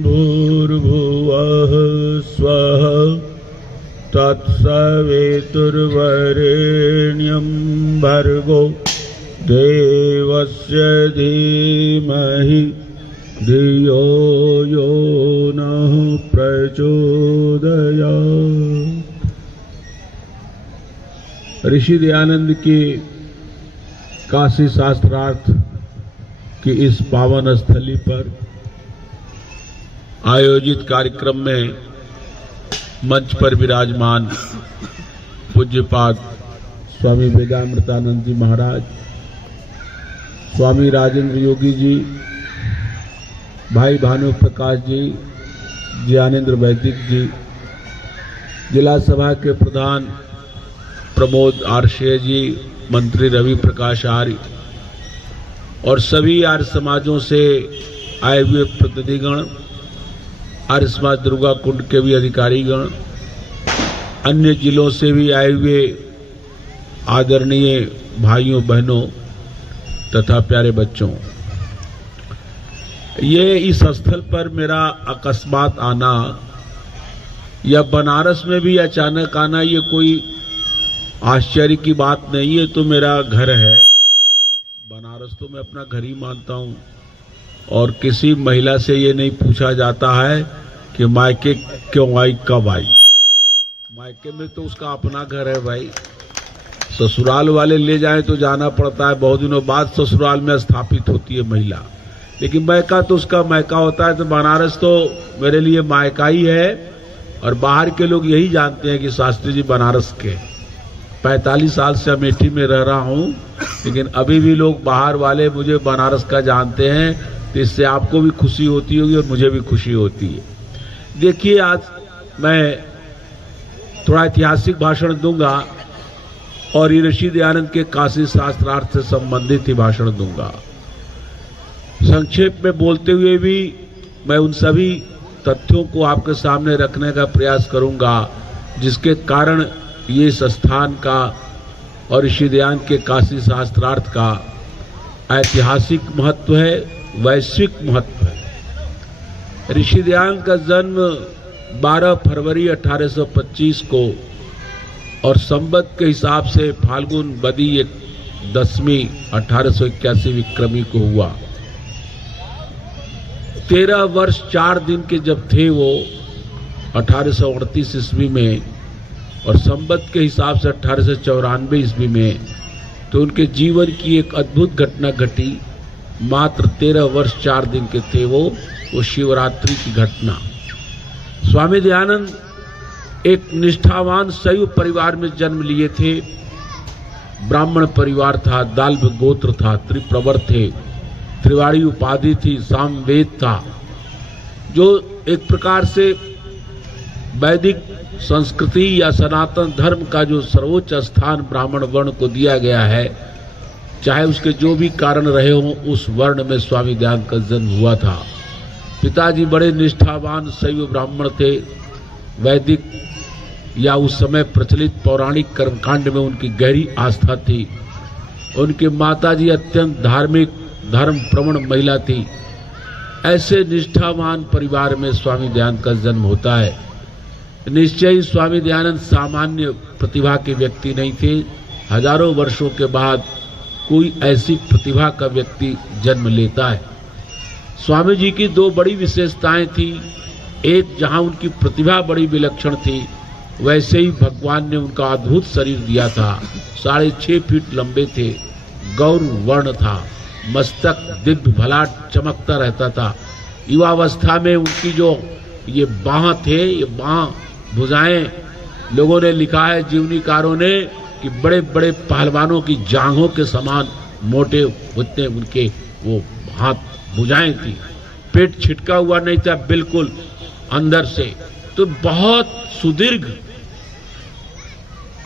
भूर्भुवः स्वः तत्सवितुर्वरेण्यं भर्गो देवस्य धीमहि धियो यो नः प्रचोदयात्। ऋषि दयानंद की काशी शास्त्रार्थ की इस पावन स्थली पर आयोजित कार्यक्रम में मंच पर विराजमान पूज्यपाद स्वामी वेदामृतानंद जी महाराज, स्वामी राजेंद्र योगी जी, भाई भानु प्रकाश जी, ज्ञानेंद्र वैदिक जी, जिला सभा के प्रधान प्रमोद आर्षे जी, मंत्री रवि प्रकाश आर्य और सभी आर्य समाजों से आए हुए प्रतिनिधिगण, आर्य समाज दुर्गा कुंड के भी अधिकारीगण, अन्य जिलों से भी आए हुए आदरणीय भाइयों बहनों तथा प्यारे बच्चों, ये इस स्थल पर मेरा अकस्मात आना या बनारस में भी अचानक आना, ये कोई आश्चर्य की बात नहीं है। तो मेरा घर है बनारस, तो मैं अपना घर ही मानता हूँ और किसी महिला से ये नहीं पूछा जाता है कि मायके क्यों आई, कब आई। मायके में तो उसका अपना घर है भाई, ससुराल वाले ले जाएं तो जाना पड़ता है, बहुत दिनों बाद ससुराल में स्थापित होती है महिला, लेकिन मायका तो उसका मायका होता है। तो बनारस तो मेरे लिए मायका ही है और बाहर के लोग यही जानते हैं कि शास्त्री जी बनारस के। 45 साल से अमेठी में रह रहा हूँ, लेकिन अभी भी लोग बाहर वाले मुझे बनारस का जानते हैं, तो इससे आपको भी खुशी होती होगी और मुझे भी खुशी होती है। देखिए, आज मैं थोड़ा ऐतिहासिक भाषण दूंगा और ये ऋषि दयानंद के काशी शास्त्रार्थ से संबंधित ही भाषण दूंगा। संक्षेप में बोलते हुए भी मैं उन सभी तथ्यों को आपके सामने रखने का प्रयास करूंगा जिसके कारण ये संस्थान का और ऋषि दयानंद के काशी शास्त्रार्थ का ऐतिहासिक महत्व है, वैश्विक महत्व है। ऋषि दयानंद का जन्म 12 फरवरी 1825 को और संवत के हिसाब से फाल्गुन बदी 10वीं 1881 विक्रमी को हुआ। 13 वर्ष 4 दिन के जब थे वो 1838 ईस्वी में और संवत के हिसाब से 1894 ईस्वी में, तो उनके जीवन की एक अद्भुत घटना घटी। मात्र 13 वर्ष 4 दिन के थे वो शिवरात्रि की घटना। स्वामी दयानंद एक निष्ठावान शैव परिवार में जन्म लिए थे। ब्राह्मण परिवार था, दाल्भ गोत्र था, त्रिप्रवर थे, त्रिवाड़ी उपाधि थी, सामवेद था, जो एक प्रकार से वैदिक संस्कृति या सनातन धर्म का जो सर्वोच्च स्थान ब्राह्मण वर्ण को दिया गया है, चाहे उसके जो भी कारण रहे हों, उस वर्ण में स्वामी दयानंद का जन्म हुआ था। पिताजी बड़े निष्ठावान शैव ब्राह्मण थे। वैदिक या उस समय प्रचलित पौराणिक कर्मकांड में उनकी गहरी आस्था थी। उनकी माताजी अत्यंत धार्मिक धर्म प्रवण महिला थी। ऐसे निष्ठावान परिवार में स्वामी दयानंद का जन्म होता है। निश्चय ही स्वामी दयानंद सामान्य प्रतिभा के व्यक्ति नहीं थे। हजारों वर्षों के बाद कोई ऐसी प्रतिभा का व्यक्ति जन्म लेता है। स्वामी जी की 2 बड़ी विशेषताएं थी। एक, जहां उनकी प्रतिभा बड़ी विलक्षण थी, वैसे ही भगवान ने उनका अद्भुत शरीर दिया था। 6.5 फीट लंबे थे, गौर वर्ण था, मस्तक दिव्य भलाट चमकता रहता था। युवावस्था में उनकी जो ये बाह थे, ये बाह भुजाएं, लोगों ने लिखा है जीवनीकारों ने कि बड़े बड़े पहलवानों की जांघों के समान मोटे होते उनके वो हाथ भुजाएं थी। पेट छिटका हुआ नहीं था बिल्कुल अंदर से, तो बहुत सुदीर्घ,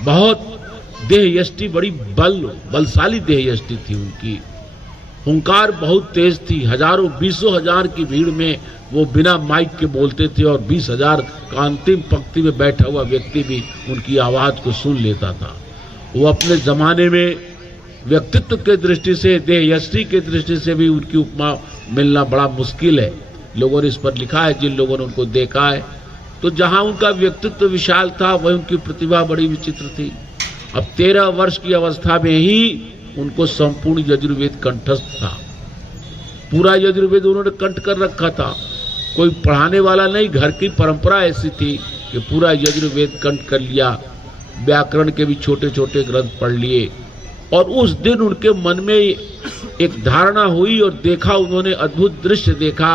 बहुत देह यष्टि, बड़ी बलशाली देह यष्टि थी उनकी। हुंकार बहुत तेज थी। हजारों 20 हजार की भीड़ में वो बिना माइक के बोलते थे और 20,000 का अंतिम पंक्ति में बैठा हुआ व्यक्ति भी उनकी आवाज को सुन लेता था। वो अपने जमाने में व्यक्तित्व के दृष्टि से, देह यष्टि के दृष्टि से भी उनकी उपमा मिलना बड़ा मुश्किल है। लोगों ने इस पर लिखा है, जिन लोगों ने उनको देखा है। तो जहां उनका व्यक्तित्व विशाल था, वहीं उनकी प्रतिभा बड़ी विचित्र थी। अब 13 वर्ष की अवस्था में ही उनको संपूर्ण यजुर्वेद कंठस्थ था। पूरा यजुर्वेद उन्होंने कंठ कर रखा था। कोई पढ़ाने वाला नहीं, घर की परंपरा ऐसी थी कि पूरा यजुर्वेद कंठ कर लिया। व्याकरण के भी छोटे छोटे ग्रंथ पढ़ लिए। और उस दिन उनके मन में एक धारणा हुई और देखा, उन्होंने अद्भुत दृश्य देखा।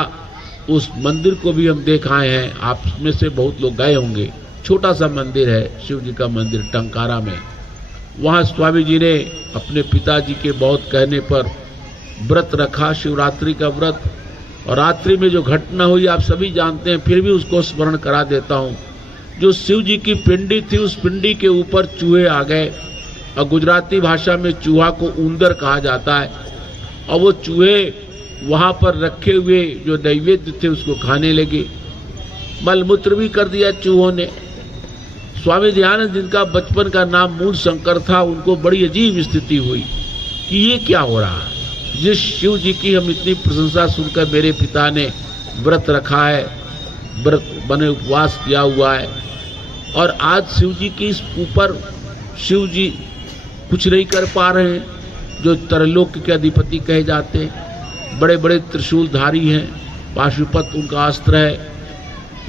उस मंदिर को भी हम देख आए हैं, आप में से बहुत लोग गए होंगे। छोटा सा मंदिर है, शिव जी का मंदिर टंकारा में। वहाँ स्वामी जी ने अपने पिताजी के बहुत कहने पर व्रत रखा, शिवरात्रि का व्रत। और रात्रि में जो घटना हुई आप सभी जानते हैं, फिर भी उसको स्मरण करा देता हूँ। जो शिव जी की पिंडी थी, उस पिंडी के ऊपर चूहे आ गए। और गुजराती भाषा में चूहा को ऊंदर कहा जाता है। और वो चूहे वहाँ पर रखे हुए जो नैवेद्य थे उसको खाने लगे। मलमूत्र भी कर दिया चूहों ने। स्वामी दयानंद, जिनका बचपन का नाम मूल शंकर था, उनको बड़ी अजीब स्थिति हुई कि ये क्या हो रहा है। जिस शिव जी की हम इतनी प्रशंसा सुनकर मेरे पिता ने व्रत रखा है, व्रत बने उपवास किया हुआ है, और आज शिव जी के इस ऊपर शिव जी कुछ नहीं कर पा रहे हैं। जो त्रैलोक्य के अधिपति कहे जाते हैं, बड़े बड़े त्रिशूलधारी हैं, पाशुपत उनका अस्त्र है।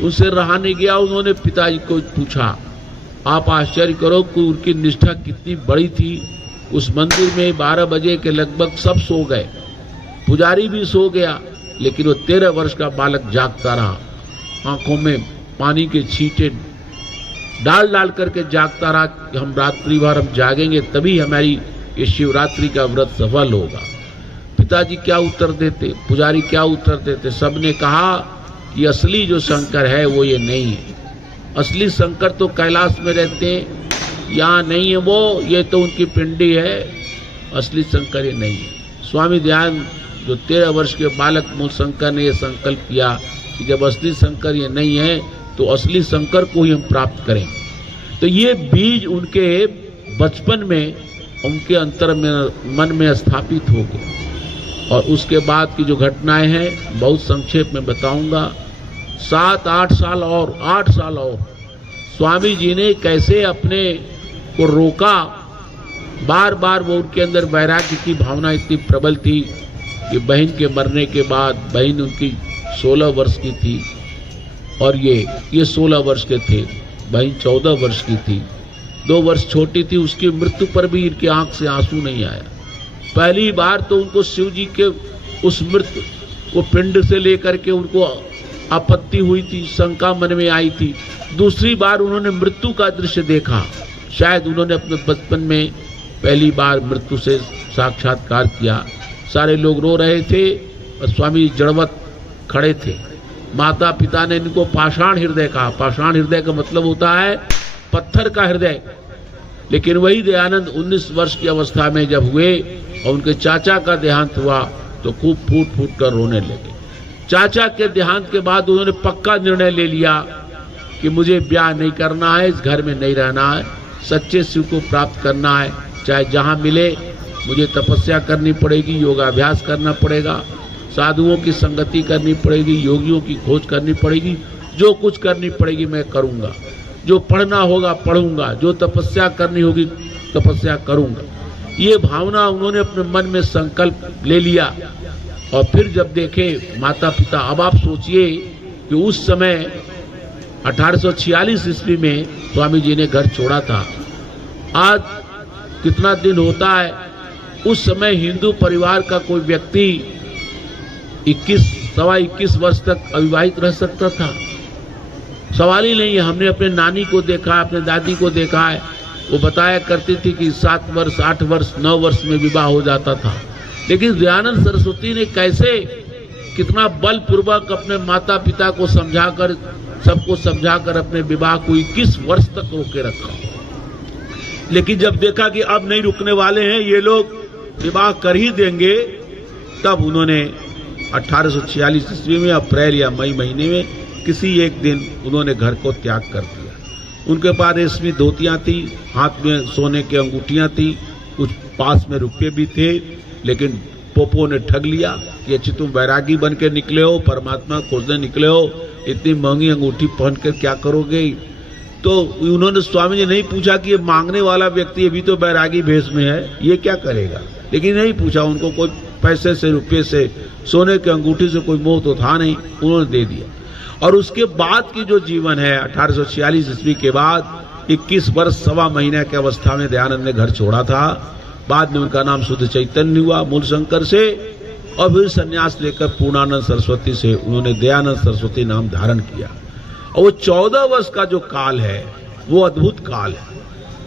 उनसे रहा नहीं गया। उन्होंने पिताजी को पूछा, आप आश्चर्य करो कि उनकी निष्ठा कितनी बड़ी थी। उस मंदिर में 12 बजे के लगभग सब सो गए, पुजारी भी सो गया, लेकिन वो 13 वर्ष का बालक जागता रहा। आंखों में पानी के छींटे डाल डाल करके जागता रहा कि हम रात्रि भर हम जागेंगे, तभी हमारी ये शिवरात्रि का व्रत सफल होगा। पिताजी क्या उत्तर देते, पुजारी क्या उत्तर देते? सबने कहा कि असली जो शंकर है वो ये नहीं है। असली शंकर तो कैलाश में रहते हैं, यहाँ नहीं है वो, ये तो उनकी पिंडी है। असली शंकर ये नहीं है। स्वामी दयानंद, जो 13 वर्ष के बालक मूल शंकर ने यह संकल्प किया कि जब असली शंकर ये नहीं है तो असली शंकर को ही हम प्राप्त करें। तो ये बीज उनके बचपन में उनके अंतर में मन में स्थापित हो गए। और उसके बाद की जो घटनाएं हैं बहुत संक्षेप में बताऊंगा। 7-8 साल और 8 साल और स्वामी जी ने कैसे अपने को रोका। बार बार वो उनके अंदर वैराग्य की भावना इतनी प्रबल थी कि बहन के मरने के बाद, बहन उनकी 16 वर्ष की थी और ये 16 वर्ष के थे, बहन 14 वर्ष की थी, 2 वर्ष छोटी थी। उसकी मृत्यु पर भी इनकी आंख से आंसू नहीं आया। पहली बार तो उनको शिव जी के उस मृत्यु को पिंड से लेकर के उनको आपत्ति हुई थी, शंका मन में आई थी। दूसरी बार उन्होंने मृत्यु का दृश्य देखा। शायद उन्होंने अपने बचपन में पहली बार मृत्यु से साक्षात्कार किया। सारे लोग रो रहे थे और स्वामी जड़वत खड़े थे। माता पिता ने इनको पाषाण हृदय कहा। पाषाण हृदय का मतलब होता है पत्थर का हृदय। लेकिन वही दयानंद 19 वर्ष की अवस्था में जब हुए और उनके चाचा का देहांत हुआ तो खूब फूट फूट कर रोने लगे। चाचा के देहांत के बाद उन्होंने पक्का निर्णय ले लिया कि मुझे ब्याह नहीं करना है, इस घर में नहीं रहना है, सच्चे शिव को प्राप्त करना है। चाहे जहाँ मिले मुझे तपस्या करनी पड़ेगी, योगाभ्यास करना पड़ेगा, साधुओं की संगति करनी पड़ेगी, योगियों की खोज करनी पड़ेगी, जो कुछ करनी पड़ेगी मैं करूँगा, जो पढ़ना होगा पढ़ूंगा, जो तपस्या करनी होगी तपस्या करूँगा। ये भावना उन्होंने अपने मन में संकल्प ले लिया। और फिर जब देखे माता पिता, अब आप सोचिए कि उस समय 1846 ईस्वी में स्वामी जी ने घर छोड़ा था। आज कितना दिन होता है। उस समय हिंदू परिवार का कोई व्यक्ति 21 वर्ष तक अविवाहित रह सकता था। सवाल ही नहीं है। हमने अपने नानी को देखा है, अपने दादी को देखा है, वो बताया करती थी कि 7 वर्ष 8 वर्ष 9 वर्ष में विवाह हो जाता था। लेकिन दयानंद सरस्वती ने कैसे कितना बलपूर्वक अपने माता पिता को समझाकर, सबको समझाकर अपने विवाह को 21 वर्ष तक रोके रखा। लेकिन जब देखा कि अब नहीं रुकने वाले हैं ये लोग, विवाह कर ही देंगे, तब उन्होंने 1846 ईस्वी में अप्रैल या मई महीने में किसी एक दिन उन्होंने घर को त्याग कर दिया। उनके पास रेशमी धोतियाँ थी, हाथ में सोने की अंगूठियाँ थी, कुछ पास में रुपये भी थे, लेकिन पोपो ने ठग लिया कि अच्छी तुम वैरागी बन के निकले हो, परमात्मा खोजने निकले हो, इतनी महंगी अंगूठी पहनकर क्या करोगे। तो उन्होंने स्वामी जी नहीं पूछा कि ये मांगने वाला व्यक्ति अभी तो बैरागी भेष में है, ये क्या करेगा, लेकिन नहीं पूछा। उनको कोई पैसे से, रुपये से, सोने के अंगूठी से कोई मोह तो था नहीं, उन्होंने दे दिया। और उसके बाद की जो जीवन है 1846 ईस्वी के बाद 21 वर्ष 1.25 महीने की अवस्था में दयानंद ने घर छोड़ा था। बाद में उनका नाम शुद्ध चैतन्य हुआ मूल शंकर से, और फिर संन्यास लेकर पूर्णानंद सरस्वती से उन्होंने दयानंद सरस्वती नाम धारण किया। और वो 14 वर्ष का जो काल है वो अद्भुत काल है।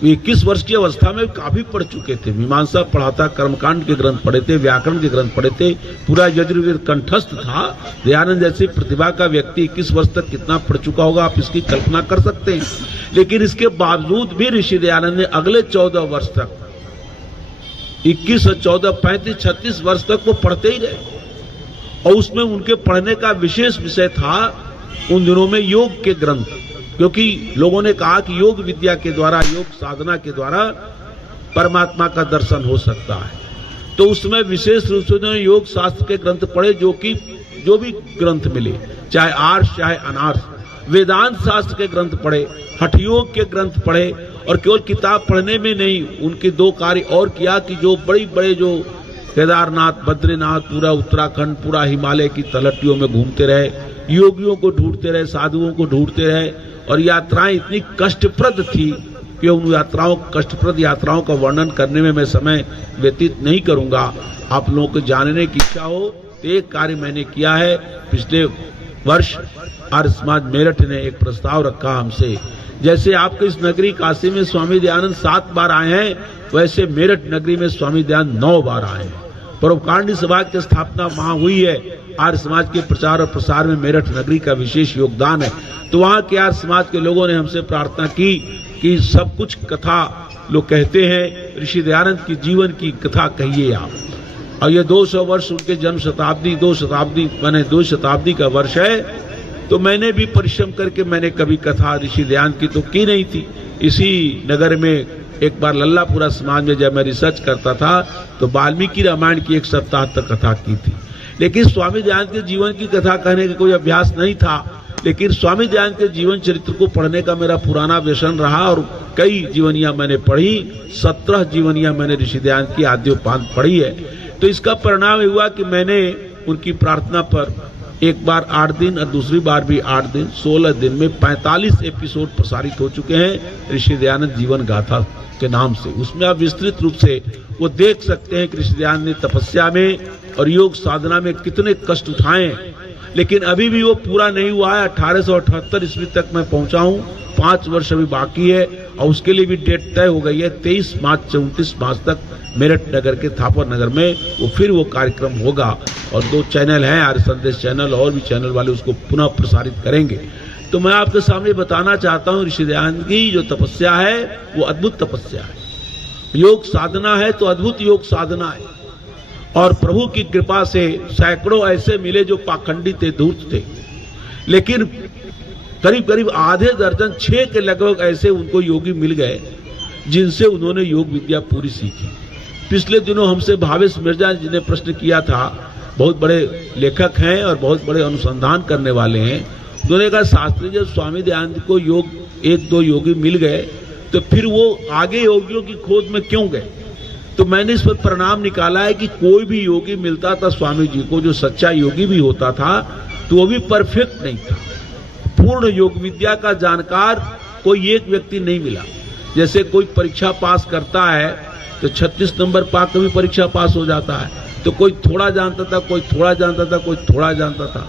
21 वर्ष की अवस्था में काफी पढ़ चुके थे, मीमांसा पढ़ा था, कर्मकांड के ग्रंथ पढ़े थे, व्याकरण के ग्रंथ पढ़े थे, पूरा यजुर्वेद कंठस्थ था। दयानंद जैसी प्रतिभा का व्यक्ति 21 वर्ष तक कितना पढ़ चुका होगा, आप इसकी कल्पना कर सकते हैं। लेकिन इसके बावजूद भी ऋषि दयानंद ने अगले 14 वर्ष तक, 21 और 14, 35, 36 वर्ष तक वो पढ़ते ही रहे। और उसमें उनके पढ़ने का विशेष विषय था उन दिनों में योग के ग्रंथ, क्योंकि लोगों ने कहा कि योग विद्या के द्वारा, योग साधना के द्वारा परमात्मा का दर्शन हो सकता है। तो उसमें विशेष रूप से उन्होंने योग शास्त्र के ग्रंथ पढ़े, जो भी ग्रंथ मिले, चाहे आर्ष चाहे अनार्ष, वेदांत शास्त्र के ग्रंथ पढ़े, हठ योग के ग्रंथ पढ़े। और केवल किताब पढ़ने में नहीं, उनके 2 कार्य और किया कि जो बड़े जो केदारनाथ, बद्रीनाथ, पूरा उत्तराखंड, पूरा हिमालय की तलहटियों में घूमते रहे, योगियों को ढूंढते रहे, साधुओं को ढूंढते रहे। और यात्राएं इतनी कष्टप्रद थी कि उन कष्टप्रद यात्राओं का वर्णन करने में मैं समय व्यतीत नहीं करूंगा। आप लोगों को जानने की इच्छा हो तो एक कार्य मैंने किया है। पिछले वर्ष आर्य समाज मेरठ ने एक प्रस्ताव रखा हमसे, जैसे आपके इस नगरी काशी में स्वामी दयानंद 7 बार आए हैं, वैसे मेरठ नगरी में स्वामी दयानंद 9 बार आए हैं। परोपकारिणी सभा की स्थापना वहां हुई है। आर्य समाज के प्रचार और प्रसार में मेरठ नगरी का विशेष योगदान है। तो वहां के आर्य समाज के लोगों ने हमसे प्रार्थना की कि सब कुछ कथा लोग कहते हैं, ऋषि दयानंद की जीवन की कथा कहिए आप। और ये 200 वर्ष उनके जन्म शताब्दी, 2 शताब्दी का वर्ष है। तो मैंने भी परिश्रम करके मैंने कभी कथा ऋषि दयानंद की तो की नहीं थी। इसी नगर में एक बार लल्लापुरा समाज में जब मैं रिसर्च करता था तो वाल्मीकि रामायण की 1 सप्ताह तक कथा की थी। लेकिन स्वामी दयानंद के जीवन की कथा कहने का कोई अभ्यास नहीं था। लेकिन स्वामी दयानंद के जीवन चरित्र को पढ़ने का मेरा पुराना व्यसन रहा और कई जीवनियां मैंने पढ़ी। 17 जीवनियां मैंने ऋषि दयानंद की आद्योपांत पढ़ी है। तो इसका परिणाम हुआ कि मैंने उनकी प्रार्थना पर एक बार 8 दिन और दूसरी बार भी 8 दिन, 16 दिन में 45 एपिसोड प्रसारित हो चुके हैं ऋषि दयानंद जीवन गाथा के नाम से। उसमें आप विस्तृत रूप से वो देख सकते हैं कि ऋषि दयानंद ने तपस्या में और योग साधना में कितने कष्ट उठाए। लेकिन अभी भी वो पूरा नहीं हुआ है। 1878 ईस्वी तक मैं पहुंचा हूं, 5 वर्ष अभी बाकी है और उसके लिए भी डेट तय हो गई है। 23 मार्च से 29 मार्च तक मेरठ नगर के थापर नगर में वो कार्यक्रम होगा। और 2 चैनल हैं, आर्य संदेश चैनल, और भी चैनल वाले उसको पुनः प्रसारित करेंगे। तो मैं आपके सामने बताना चाहता हूं ऋषि दयानंद की जो तपस्या है वो अद्भुत तपस्या है। योग साधना है तो अद्भुत योग साधना है। और प्रभु की कृपा से सैकड़ों ऐसे मिले जो पाखंडी थे, धूर्त थे, लेकिन करीब आधे दर्जन, 6 के लगभग ऐसे उनको योगी मिल गए जिनसे उन्होंने योग विद्या पूरी सीखी। पिछले दिनों हमसे भावेश मिर्जा जी ने प्रश्न किया था, बहुत बड़े लेखक हैं और बहुत बड़े अनुसंधान करने वाले हैं। उन्होंने कहा शास्त्री जब स्वामी दयानंद को 1-2 योगी मिल गए तो फिर वो आगे योगियों की खोज में क्यों गए। तो मैंने इस पर परिणाम निकाला है कि कोई भी योगी मिलता था स्वामी जी को, जो सच्चा योगी भी होता था, तो वो भी परफेक्ट नहीं था। पूर्ण योग विद्या का जानकार कोई एक व्यक्ति नहीं मिला। जैसे कोई परीक्षा पास करता है तो 36 नंबर पाकर भी परीक्षा पास हो जाता है। तो कोई थोड़ा जानता था, कोई थोड़ा जानता था, कोई थोड़ा जानता था।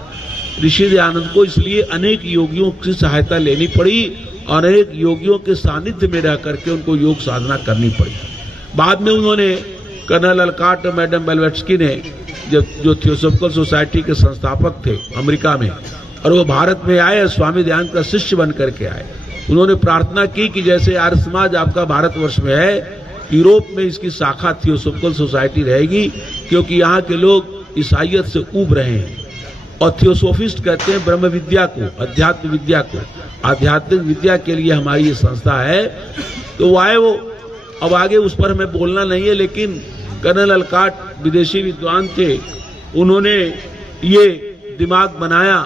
ऋषि दयानंद को इसलिए अनेक योगियों की सहायता लेनी पड़ी और अनेक योगियों के सानिध्य में रह करके उनको योग साधना करनी पड़ी। बाद में उन्होंने कर्नल अलकाट और मैडम बेल्वेट्स्की ने जो थियोसॉफिकल सोसाइटी के संस्थापक थे अमेरिका में, और वो भारत में आए और स्वामी दयानंद का शिष्य बन करके आए। उन्होंने प्रार्थना की कि जैसे आर्य समाज आपका भारतवर्ष में है, यूरोप में इसकी शाखा थियोसॉफिकल सोसाइटी रहेगी, क्योंकि यहाँ के लोग ईसाइयत से ऊब रहे हैं। और थियोसोफिस्ट कहते हैं ब्रह्म विद्या को, अध्यात्म विद्या को। आध्यात्मिक विद्या के लिए हमारी ये संस्था है। तो वो आए, वो अब आगे उस पर हमें बोलना नहीं है, लेकिन कर्नल अलकाट विदेशी विद्वान थे, उन्होंने ये दिमाग बनाया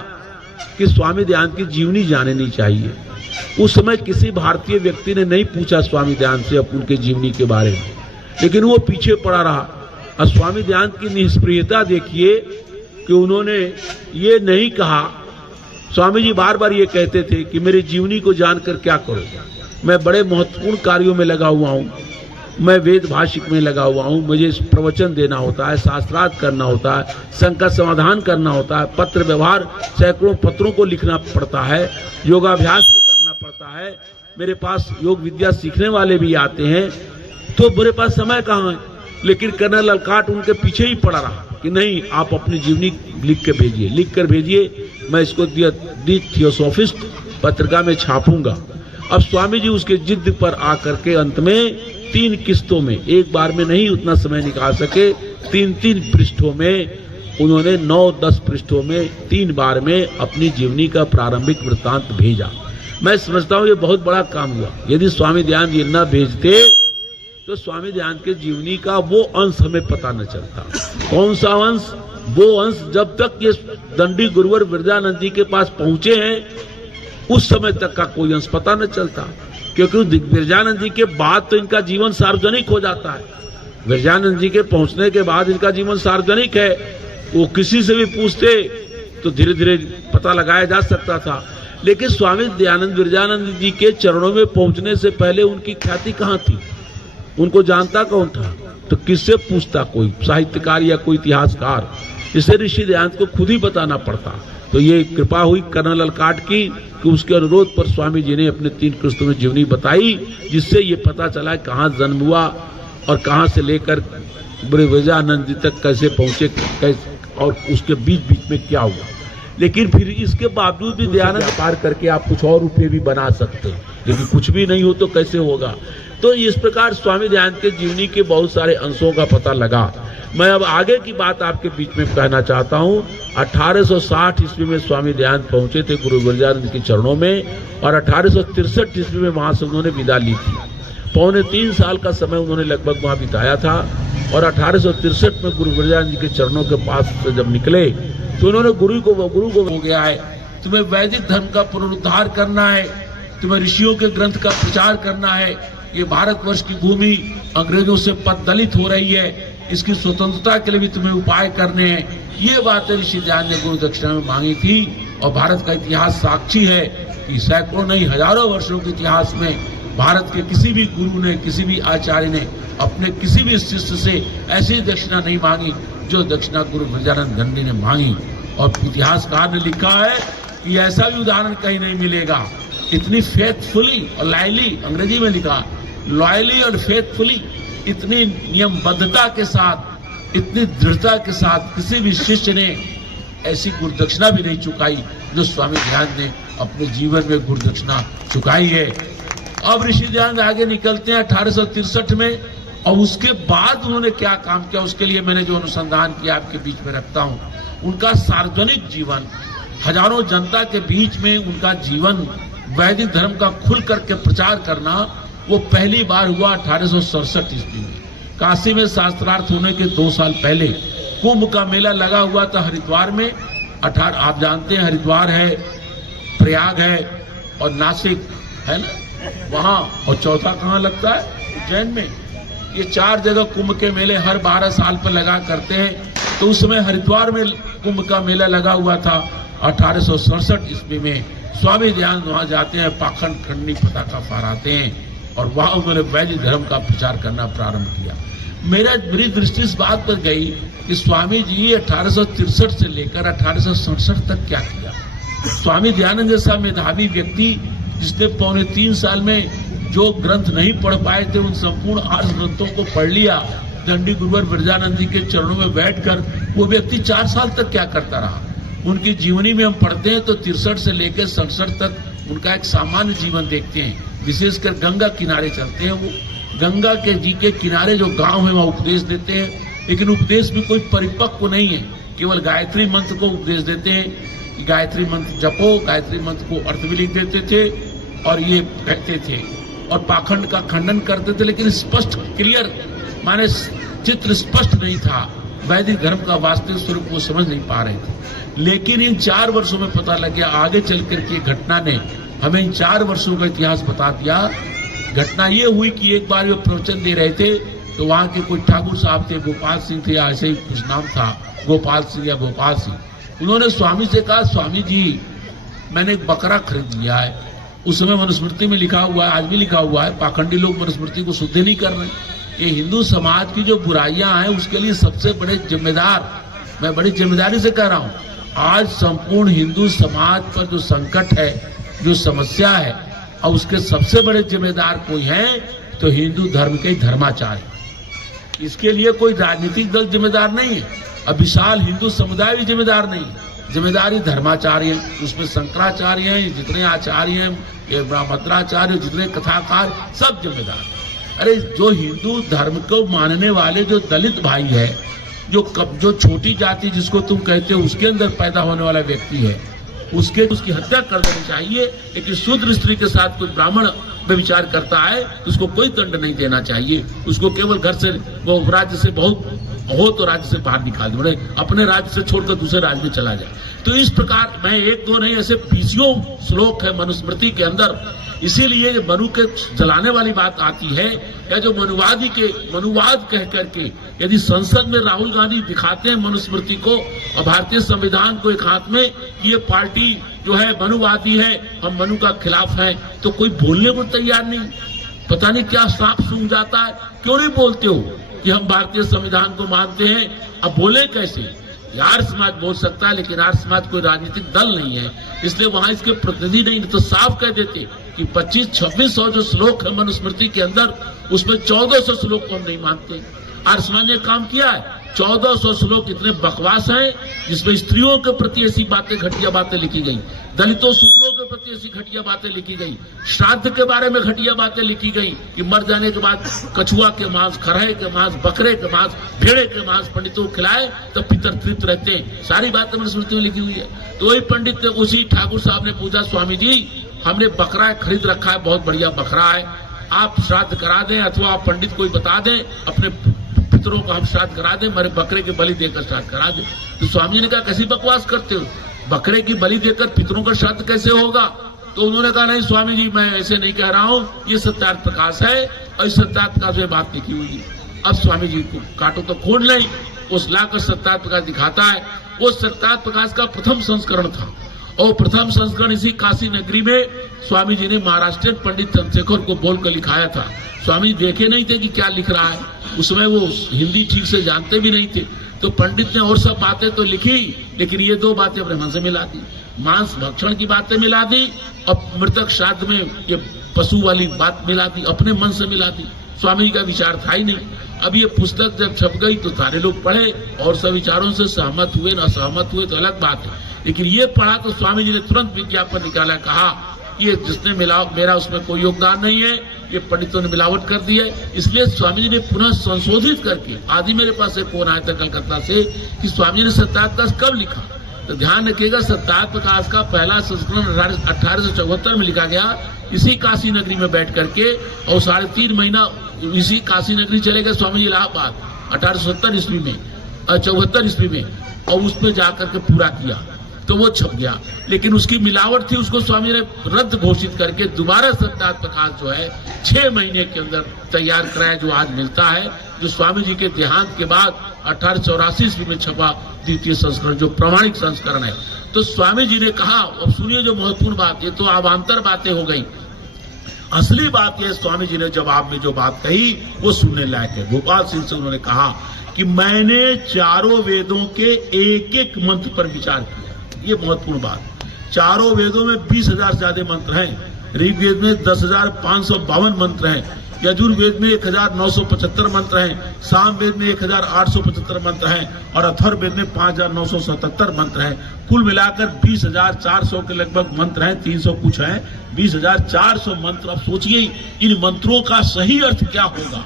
कि स्वामी दयानंद की जीवनी जाननी चाहिए। उस समय किसी भारतीय व्यक्ति ने नहीं पूछा स्वामी दयानंद से उनके जीवनी के बारे में, लेकिन वो पीछे पड़ा रहा। और स्वामी दयानंद की निष्प्रियता देखिए कि उन्होंने ये नहीं कहा। स्वामी जी बार बार ये कहते थे कि मेरी जीवनी को जानकर क्या करोगे, मैं बड़े महत्वपूर्ण कार्यों में लगा हुआ हूँ, मैं वेद भाषिक में लगा हुआ हूँ, मुझे प्रवचन देना होता है, शास्त्रार्थ करना होता है, शंका समाधान करना होता है, पत्र व्यवहार, सैकड़ों पत्रों को लिखना पड़ता है, योगाभ्यास भी करना पड़ता है, मेरे पास योग विद्या सीखने वाले भी आते हैं, तो मेरे पास समय कहाँ है। लेकिन कर्नल अलकाट उनके पीछे ही पड़ा रहा कि नहीं, आप अपनी जीवनी लिख कर भेजिए, मैं इसको दी थियोसॉफिस्ट पत्रिका में छापूंगा। अब स्वामी जी उसके जिद पर आकर के अंत में 3 किस्तों में, एक बार में नहीं उतना समय निकाल सके, 3-3 पृष्ठों में उन्होंने 9-10 पृष्ठों में 3 बार में अपनी जीवनी का प्रारंभिक वृत्तांत भेजा। मैं समझता हूँ ये बहुत बड़ा काम हुआ। यदि स्वामी दयानंद ये न भेजते तो स्वामी दयानंद के जीवनी का वो अंश हमें पता न चलता। कौन सा अंश? वो अंश जब तक ये दंडी गुरुवर विरजानंद जी के पास पहुंचे हैं उस समय तक का कोई अंश पता न चलता, क्योंकि विरजानंद जी के बाद तो इनका जीवन सार्वजनिक हो जाता है। विरजानंद जी के पहुंचने के बाद इनका जीवन सार्वजनिक है। वो किसी से भी पूछते तो धीरे धीरे पता लगाया जा सकता था, लेकिन स्वामी दयानंद विरजानंद जी के चरणों में पहुंचने से पहले उनकी ख्याति कहाँ थी, उनको जानता कौन था? तो किससे पूछता? कोई साहित्यकार या कोई इतिहासकार? इसे ऋषि दयानंद को खुद ही बताना पड़ता। तो ये कृपा हुई कर्नल अलकाट की कि उसके अनुरोध पर स्वामी जी ने अपने 3 किस्तों में जीवनी बताई, जिससे ये पता चला कहाँ जन्म हुआ और कहाँ से लेकर विरजानंद जी तक कैसे पहुंचे, और उसके बीच बीच में क्या हुआ। लेकिन फिर इसके बावजूद भी दयानंद पार करके आप कुछ और रुपये भी बना सकते हैं, लेकिन कुछ भी नहीं हो तो कैसे होगा। तो इस प्रकार स्वामी दयानंद के जीवनी के बहुत सारे अंशों का पता लगा। मैं अब आगे की बात आपके बीच में कहना चाहता हूँ। 1860 ईस्वी में स्वामी दयानंद पहुंचे थे गुरु विरजानंद के चरणों में, और 1863 ईस्वी में वहां से उन्होंने विदा ली थी। 3.25 साल का समय उन्होंने लगभग वहां बिताया था, और 1863 में गुरु विरजानंद जी के चरणों के पास से जब निकले तो उन्होंने गुरु को हो गया है, तुम्हें वैदिक धर्म का पुनरुद्धार करना है, तुम्हें ऋषियों के ग्रंथ का प्रचार करना है, ये भारतवर्ष की भूमि अंग्रेजों से पददलित हो रही है, इसकी स्वतंत्रता के लिए भी तुम्हें उपाय करने हैं। ये बातें ऋषि दयानंद ने गुरु दक्षिणा में मांगी थी, और भारत का इतिहास साक्षी है कि सैकड़ों नहीं हजारों वर्षों के इतिहास में भारत के किसी भी गुरु ने, किसी भी आचार्य ने अपने किसी भी शिष्य से ऐसी दक्षिणा नहीं मांगी जो दक्षिणा गुरु विरजानंद दंडी ने मांगी। और इतिहासकार ने लिखा है कि ऐसा भी उदाहरण कहीं नहीं मिलेगा, इतनी फेथफुली और लॉयली, अंग्रेजी में लिखा लॉयली और फेथफुली, इतनी नियमबद्धता के साथ, इतनी दृढ़ता के साथ किसी भी शिष्य ने ऐसी गुरुदक्षिणा भी नहीं चुकाई जो स्वामी दयानंद ने अपने जीवन में गुरुदक्षिणा चुकाई है। अब ऋषि दयानंद आगे निकलते हैं 1863 में, और उसके बाद उन्होंने क्या काम किया उसके लिए मैंने जो अनुसंधान किया आपके बीच में रखता हूं। उनका सार्वजनिक जीवन, हजारों जनता के बीच में उनका जीवन, वैदिक धर्म का खुल करके प्रचार करना, वो पहली बार हुआ 1867 ईस्वी में। काशी में शास्त्रार्थ होने के 2 साल पहले कुंभ का मेला लगा हुआ था हरिद्वार में। आप जानते हैं हरिद्वार है, प्रयाग है और नासिक है ना वहां, और चौथा कहाँ लगता है? उज्जैन में। ये 4 जगह कुंभ के मेले हर 12 साल पर लगा करते हैं। तो उस समय हरिद्वार में कुंभ का मेला लगा हुआ था 1867 ईस्वी में। स्वामी दयानंद वहां जाते हैं, पाखंड खंडनी पताका फहराते हैं, और वहां उन्होंने वैदिक धर्म का प्रचार करना प्रारंभ किया। मेरी दृष्टि इस बात पर गई कि स्वामी जी 1863 से लेकर 1867 तक क्या किया। स्वामी दयानंद जैसा मेधावी व्यक्ति जिसने 3.25 साल में जो ग्रंथ नहीं पढ़ पाए थे उन संपूर्ण 8 ग्रंथों को पढ़ लिया दंडी गुरुवर विरजानंद जी के चरणों में बैठकर, वो व्यक्ति 4 साल तक क्या करता रहा। उनकी जीवनी में हम पढ़ते हैं तो 63 से लेकर 67 तक उनका एक सामान्य जीवन देखते हैं। विशेषकर गंगा किनारे चलते हैं, वो गंगा के जी के किनारे जो गांव है वहां उपदेश देते हैं, लेकिन उपदेश भी कोई परिपक्व नहीं है, केवल गायत्री मंत्र को उपदेश देते हैं कि गायत्री मंत्र जपो। गायत्री मंत्र को अर्थ भी लिख देते थे और ये कहते थे, और पाखंड का खंडन करते थे, लेकिन स्पष्ट क्लियर माने चित्र स्पष्ट नहीं था, वैदिक धर्म का वास्तविक स्वरूप वो समझ नहीं पा रहे थे। लेकिन इन 4 वर्षों में पता लग गया, आगे चल करके घटना ने हमें इन 4 वर्षों का इतिहास बता दिया। घटना ये हुई कि एक बार वे प्रवचन दे रहे थे तो वहां के कोई ठाकुर साहब थे, गोपाल सिंह थे या ऐसे ही कुछ नाम था, गोपाल सिंह या गोपाल सिंह। उन्होंने स्वामी से कहा, स्वामी जी मैंने एक बकरा खरीद लिया है। उस समय मनुस्मृति में लिखा हुआ है, आज भी लिखा हुआ है, पाखंडी लोग मनुस्मृति को शुद्ध नहीं कर रहे। ये हिंदू समाज की जो बुराइयां हैं उसके लिए सबसे बड़े जिम्मेदार, मैं बड़ी जिम्मेदारी से कह रहा हूं, आज संपूर्ण हिंदू समाज पर जो संकट है, जो समस्या है, और उसके सबसे बड़े जिम्मेदार कोई हैं तो हिंदू धर्म के धर्माचार्य। इसके लिए कोई राजनीतिक दल जिम्मेदार नहीं है, अब विशाल हिंदू समुदाय भी जिम्मेदार नहीं है। जिम्मेदारी धर्माचार्य, उसमें शंकराचार्य हैं, जितने आचार्य हैं, ये भद्राचार्य, जितने कथाकार, सब जिम्मेदार। अरे जो हिंदू धर्म को मानने वाले जो दलित भाई है, जो छोटी जाति जिसको तुम कहते हो उसके अंदर पैदा होने वाला व्यक्ति है, उसकी हत्या कर देनी चाहिए। लेकिन शूद्र स्त्री के साथ कोई ब्राह्मण व्यभिचार करता है तो उसको कोई दंड नहीं देना चाहिए, उसको केवल घर से, वो राज्य से बहुत हो तो राज्य से बाहर निकाल दे, अपने राज्य से छोड़कर दूसरे राज्य में चला जाए। तो इस प्रकार मैं एक दो नहीं, ऐसे 20 श्लोक है मनुस्मृति के अंदर। इसीलिए मनु के जलाने वाली बात आती है, या जो मनुवादी के मनुवाद कह करके यदि संसद में राहुल गांधी दिखाते हैं मनुस्मृति को और भारतीय संविधान को एक हाथ में कि ये पार्टी जो है मनुवादी है, हम मनु का खिलाफ हैं, तो कोई बोलने को तैयार नहीं। पता नहीं क्या सांप सूंघ जाता है, क्यों नहीं बोलते हो कि हम भारतीय संविधान को मानते हैं? अब बोले कैसे? आर्य समाज बोल सकता है, लेकिन आर्य समाज कोई राजनीतिक दल नहीं है, इसलिए वहां इसके प्रतिनिधि नहीं, तो साफ कह देते कि 2500-2600 जो श्लोक है मनुस्मृति के अंदर, उसमें 1400 श्लोक को हम नहीं मानते। आर्य समाज ने काम किया है, 1400 श्लोक इतने बकवास हैं जिसमें स्त्रियों के प्रति ऐसी बातें, घटिया बातें लिखी गई, दलितों शूद्रों के प्रति ऐसी घटिया बातें लिखी गई, श्राद्ध के बारे में घटिया बातें लिखी गई कि मर जाने के बाद कछुआ के मांस, खरहे के मांस, बकरे के मांस, भेड़े के मांस पंडितों को खिलाए तो पितर तृप्त रहते हैं। सारी बातें मनुस्मृति में लिखी हुई है। तो वही पंडित ने, उसी ठाकुर साहब ने पूछा, स्वामी जी हमने बकरा खरीद रखा है, बहुत बढ़िया बकरा है, आप श्राद्ध करा दें, अथवा आप पंडित कोई बता दें, अपने पितरों को हम श्राद्ध करा दें, मेरे बकरे की बलि देकर श्राद्ध करा दें। तो स्वामी जी ने कहा, कैसी बकवास करते हो, बकरे की बलि देकर पितरों का श्राद्ध कैसे होगा? तो उन्होंने कहा, नहीं स्वामी जी मैं ऐसे नहीं कह रहा हूं, ये सत्यार्थ प्रकाश है और इस सत्यार्थ प्रकाश में बात लिखी हुई है। अब स्वामी जी को काटो तो खोल नहीं, उस लाकर सत्यार्थ प्रकाश दिखाता है। वो सत्यार्थ प्रकाश का प्रथम संस्करण था, और प्रथम संस्करण इसी काशी नगरी में स्वामी जी ने महाराष्ट्रियन पंडित चंद्रशेखर को बोलकर लिखाया था। स्वामी जी देखे नहीं थे कि क्या लिख रहा है, उस समय वो हिंदी ठीक से जानते भी नहीं थे, तो पंडित ने और सब बातें तो लिखी, लेकिन ये 2 बातें अपने मन से मिला दी, मांस भक्षण की बातें मिला दी और मृतक श्राद्ध में ये पशु वाली बात मिला दी, अपने मन से मिला दी। स्वामी जी का विचार था ही नहीं। अब ये पुस्तक जब छप गई तो सारे लोग पढ़े और सब विचारों से सहमत हुए, न सहमत हुए तो अलग बात है, लेकिन ये पढ़ा तो स्वामी जी ने तुरंत विज्ञापन निकाला, कहा ये जिसने मेरा उसमें कोई योगदान नहीं है, ये पंडितों ने मिलावट कर दी है। इसलिए स्वामी जी ने पुनः संशोधित करके, आज ही मेरे पास एक फोन आया था कलकत्ता से कि स्वामी जी ने सत्यार्थ प्रकाश कब लिखा, तो ध्यान रखिएगा सत्यार्थ प्रकाश का पहला संस्करण 1874 में लिखा गया, इसी काशी नगरी में बैठ करके, और 3.5 महीना इसी काशी नगरी चले गए स्वामी जी इलाहाबाद 1870 ईस्वी में, 74 ईस्वी में, और उसमें जाकर के पूरा किया तो वो छप गया। लेकिन उसकी मिलावट थी, उसको स्वामी ने रद्द घोषित करके दोबारा सत्यार्थ प्रकाश जो है 6 महीने के अंदर तैयार कराया, जो आज मिलता है, जो स्वामी जी के देहांत के बाद 1884 ईस्वी में छपा द्वितीय संस्करण, जो प्रमाणिक संस्करण है। तो स्वामी जी ने कहा, अब सुनिए जो महत्वपूर्ण बात, ये तो अवान्तर बातें हो गई, असली बात यह स्वामी जी ने जवाब में जो बात कही वो सुनने लायक है। गोपाल सिंह से उन्होंने कहा कि मैंने चारों वेदों के एक एक मंत्र पर विचार किया, ये महत्वपूर्ण बात। चारों वेदों में 20,000 से ज्यादा मंत्र हैं, ऋग्वेद में 10,552 मंत्र हैं, यजुर्वेद में 1,975 मंत्र हैं, सामवेद में 1,875 मंत्र हैं और अथर्ववेद में 5,977 मंत्र हैं। कुल मिलाकर 20,400 के लगभग मंत्र हैं, 300 कुछ हैं, 20,400 मंत्र। अब सोचिए इन मंत्रों का सही अर्थ क्या होगा,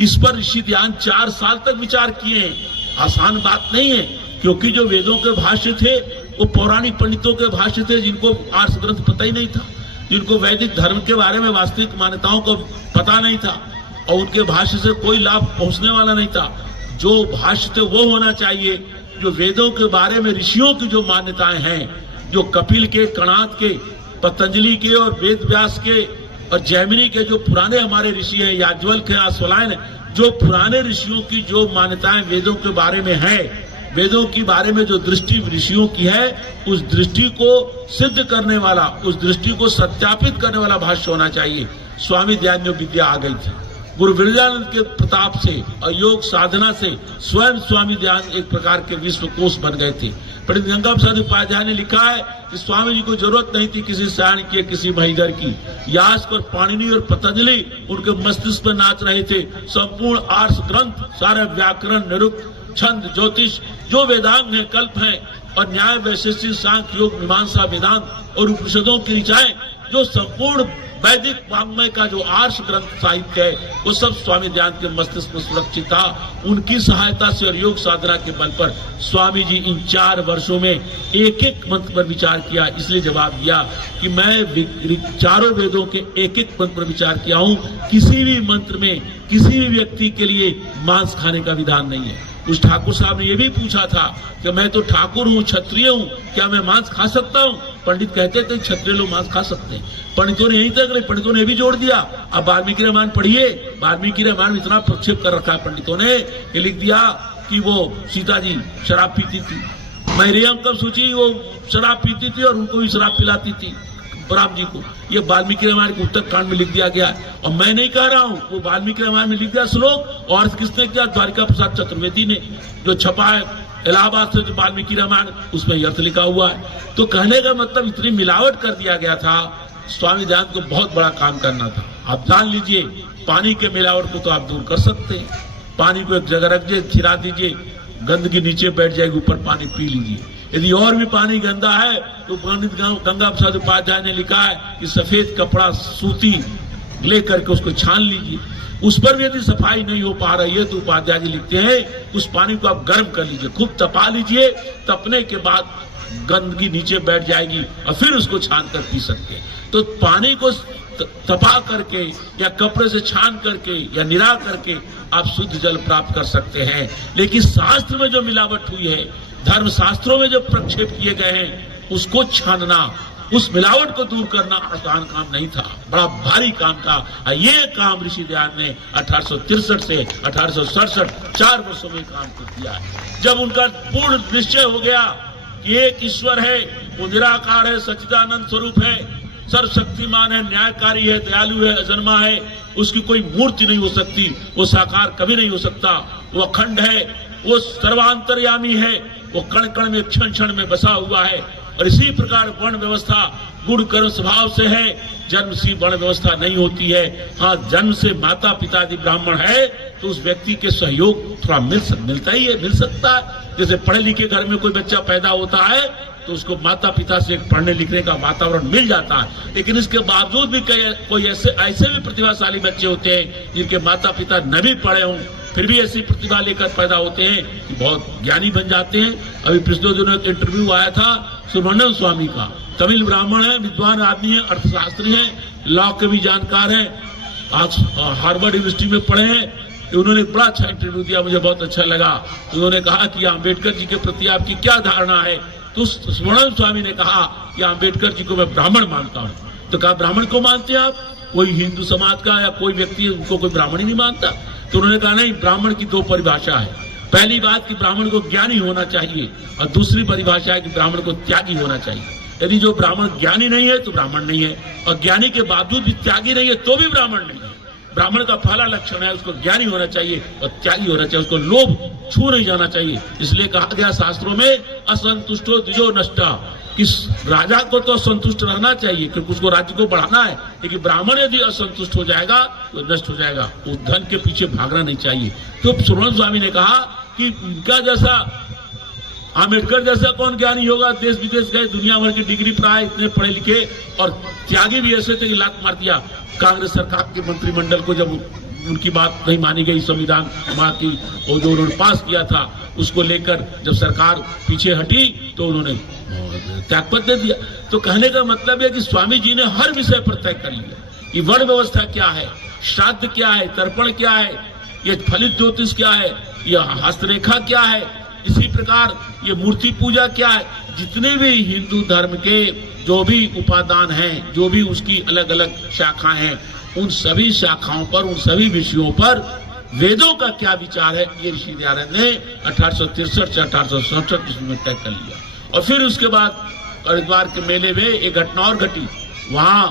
इस पर ऋषि ध्यान 4 साल तक विचार किए। आसान बात नहीं है, क्योंकि जो वेदों के भाष्य थे वो पौराणिक पंडितों के भाष्य थे, जिनको आर्ष ग्रंथ पता ही नहीं था, जिनको वैदिक धर्म के बारे में वास्तविक मान्यताओं को पता नहीं था, और उनके भाष्य से कोई लाभ पहुंचने वाला नहीं था। जो भाष्य थे वो होना चाहिए, जो वेदों के बारे में ऋषियों की जो मान्यताएं हैं, जो कपिल के, कणाद के, पतंजलि के और वेद व्यास के और जैमिनी के जो पुराने हमारे ऋषि हैं, याज्ञवल्क्य के, आश्वलायन, जो पुराने ऋषियों की जो मान्यताएं वेदों के बारे में है, वेदों के बारे में जो दृष्टि ऋषियों की है, उस दृष्टि को सिद्ध करने वाला, उस दृष्टि को सत्यापित करने वाला भाष्य होना चाहिए। स्वामी दयानंद विद्या आ गई थी। गुरु विरजानंद के प्रताप से और योग साधना से स्वयं स्वामी दयानंद एक प्रकार के विश्वकोश बन गए थे। पंडित गंगा प्रसाद उपाध्याय ने लिखा है कि स्वामी जी को जरूरत नहीं थी किसी सायण की, किसी महिगर की। यास्क और पाणिनि और पतंजलि उनके मस्तिष्क पर नाच रहे थे। संपूर्ण आर्ष ग्रंथ, सारे व्याकरण, निरुक्त, छंद, ज्योतिष, जो वेदांग है, कल्प है और न्याय, वैशेषिक, सांख्य, योग, मीमांसा, वेदांत और उपनिषदों की ऋचाएं, जो संपूर्ण वैदिक वाङ्मय का जो आर्ष ग्रंथ साहित्य है, वो सब स्वामी दयानंद के मस्तिष्क में सुरक्षित था। उनकी सहायता से और योग साधना के बल पर स्वामी जी इन 4 वर्षों में एक एक मंत्र पर विचार किया। इसलिए जवाब दिया कि मैं चारों वेदों के एक एक मंत्र पर विचार किया हूं। किसी भी मंत्र में किसी भी व्यक्ति के लिए मांस खाने का विधान नहीं है। उस ठाकुर साहब ने यह भी पूछा था कि मैं तो ठाकुर हूँ, क्षत्रिय हूँ, क्या मैं मांस खा सकता हूँ? पंडित कहते थे क्षत्रिय लोग मांस खा सकते हैं। पंडितों ने यहीं तक नहीं, पंडितों ने भी जोड़ दिया। अब वाल्मीकि रामायण पढ़िए, वाल्मीकि रामायण में इतना प्रक्षेप कर रखा है पंडितों ने कि लिख दिया कि वो सीता जी शराब पीती थी, मैरियम कब सोची वो शराब पीती थी और उनको भी शराब पिलाती थी राम जी को। ये वाल्मीकि रामायण के उत्तर कांड में लिख दिया गया है। और मैं नहीं कह रहा हूँ, वो वाल्मीकि रामायण में लिख दिया श्लोक। और किसने किया? द्वारिका प्रसाद चतुर्वेदी ने, जो छपा है इलाहाबाद से, जो वाल्मीकि रामायण, उसमें अर्थ लिखा हुआ है। तो कहने का मतलब इतनी मिलावट कर दिया गया था। स्वामी दयानंद को बहुत बड़ा काम करना था। आप जान लीजिए, पानी के मिलावट को तो आप दूर कर सकते हैं। पानी को एक जगह रख दीजिए, खिला दीजिए, गंदगी नीचे बैठ जाएगी, ऊपर पानी पी लीजिए। यदि और भी पानी गंदा है तो पंडित गंगा प्रसाद उपाध्याय ने लिखा है कि सफेद कपड़ा, सूती लेकर के उसको छान लीजिए। उस पर भी यदि सफाई नहीं हो पा रही है तो उपाध्याय जी लिखते हैं उस पानी को आप गर्म कर लीजिए, खूब तपा लीजिए। तपने के बाद गंदगी नीचे बैठ जाएगी और फिर उसको छान कर पी सकते हैं। तो पानी को तपा करके या कपड़े से छान करके या निरा करके आप शुद्ध जल प्राप्त कर सकते हैं। लेकिन शास्त्र में जो मिलावट हुई है, धर्म शास्त्रों में जो प्रक्षेप किए गए हैं, उसको छानना, उस मिलावट को दूर करना आसान काम नहीं था, बड़ा भारी काम था। ये काम ऋषि दयानंद ने 1863 से 1867 4 वर्षों में काम कर दिया है। जब उनका पूर्ण निश्चय हो गया कि एक ईश्वर है, वो निराकार है, सच्चिदानंद स्वरूप है, सर्वशक्तिमान है, न्यायकारी है, दयालु है, अजन्मा है, उसकी कोई मूर्ति नहीं हो सकती, वो साकार कभी नहीं हो सकता, वो अखंड है, वो सर्वांतर्यामी है, वो कण कण में, क्षण क्षण में बसा हुआ है। और इसी प्रकार वर्ण व्यवस्था गुण कर्म स्वभाव से है, जन्म से वर्ण व्यवस्था नहीं होती है। हाँ, जन्म से माता पिता यदि ब्राह्मण है तो उस व्यक्ति के सहयोग थोड़ा मिलता ही है, मिल सकता है। जैसे पढ़े लिखे घर में कोई बच्चा पैदा होता है तो उसको माता पिता से पढ़ने लिखने का वातावरण मिल जाता है। लेकिन इसके बावजूद भी कोई ऐसे भी प्रतिभाशाली बच्चे होते हैं जिनके माता पिता न भी पढ़े हों, फिर भी ऐसी प्रतिभा लेकर पैदा होते हैं कि बहुत ज्ञानी बन जाते हैं। अभी पिछले दिनों एक इंटरव्यू आया था सुब्रमण्यम स्वामी का, तमिल ब्राह्मण है, विद्वान आदमी है, अर्थशास्त्री है, लॉ के भी जानकार हैं, आज हार्वर्ड यूनिवर्सिटी में पढ़े हैं। उन्होंने बड़ा अच्छा इंटरव्यू दिया, मुझे बहुत अच्छा लगा। उन्होंने कहा कि अम्बेडकर जी के प्रति आपकी क्या धारणा है? तो सुब्रमण्यम स्वामी ने कहा कि अम्बेडकर जी को मैं ब्राह्मण मानता हूँ। तो कहा ब्राह्मण को मानते हैं आप? कोई हिंदू समाज का या कोई व्यक्ति उनको कोई ब्राह्मण ही नहीं मानता? तो उन्होंने कहा नहीं, ब्राह्मण की 2 परिभाषा है। पहली बात कि ब्राह्मण को ज्ञानी होना चाहिए और दूसरी परिभाषा है कि ब्राह्मण को त्यागी होना चाहिए। यदि जो ब्राह्मण ज्ञानी नहीं है तो ब्राह्मण नहीं है, और ज्ञानी के बावजूद भी त्यागी नहीं है तो भी ब्राह्मण नहीं है। ब्राह्मण का पहला लक्षण है उसको ज्ञानी होना चाहिए और त्यागी होना चाहिए, उसको लोभ छू नहीं जाना चाहिए। इसलिए कहा गया शास्त्रों में असंतुष्टो द्विजो नष्टा, कि राजा को तो संतुष्ट रहना चाहिए क्योंकि उसको राज्य को बढ़ाना है, लेकिन ब्राह्मण यदि असंतुष्ट हो जाएगा तो नष्ट हो जाएगा। उस धन के पीछे भागना नहीं चाहिए। तो सुब्रमण्यम स्वामी ने कहा कि उनका जैसा अम्बेडकर जैसा कौन ज्ञानी होगा? देश विदेश गए, दुनिया भर की डिग्री प्राय, इतने पढ़े लिखे, और त्यागी भी ऐसे थे कि लात मार दिया। कांग्रेस सरकार के मंत्रिमंडल को जब उनकी बात नहीं मानी गई, संविधान की वो जो उन्होंने पास किया था उसको लेकर जब सरकार पीछे हटी तो उन्होंने त्यागपत्र दे दिया। तो कहने का मतलब है कि स्वामी जी ने हर विषय पर तय कर लिया कि वर्ण व्यवस्था क्या है, श्राद्ध क्या है, तर्पण क्या है, ये फलित ज्योतिष क्या है, ये हस्तरेखा क्या है, इसी प्रकार ये मूर्ति पूजा क्या है। जितने भी हिंदू धर्म के जो भी उपादान हैं, जो भी उसकी अलग अलग शाखाएं हैं, उन सभी शाखाओं पर, उन सभी विषयों पर वेदों का क्या विचार है, ये ऋषि दयानंद ने 1863 से 1867 ईस्वी में तय कर लिया। और फिर उसके बाद हरिद्वार के मेले में एक घटना और घटी। वहां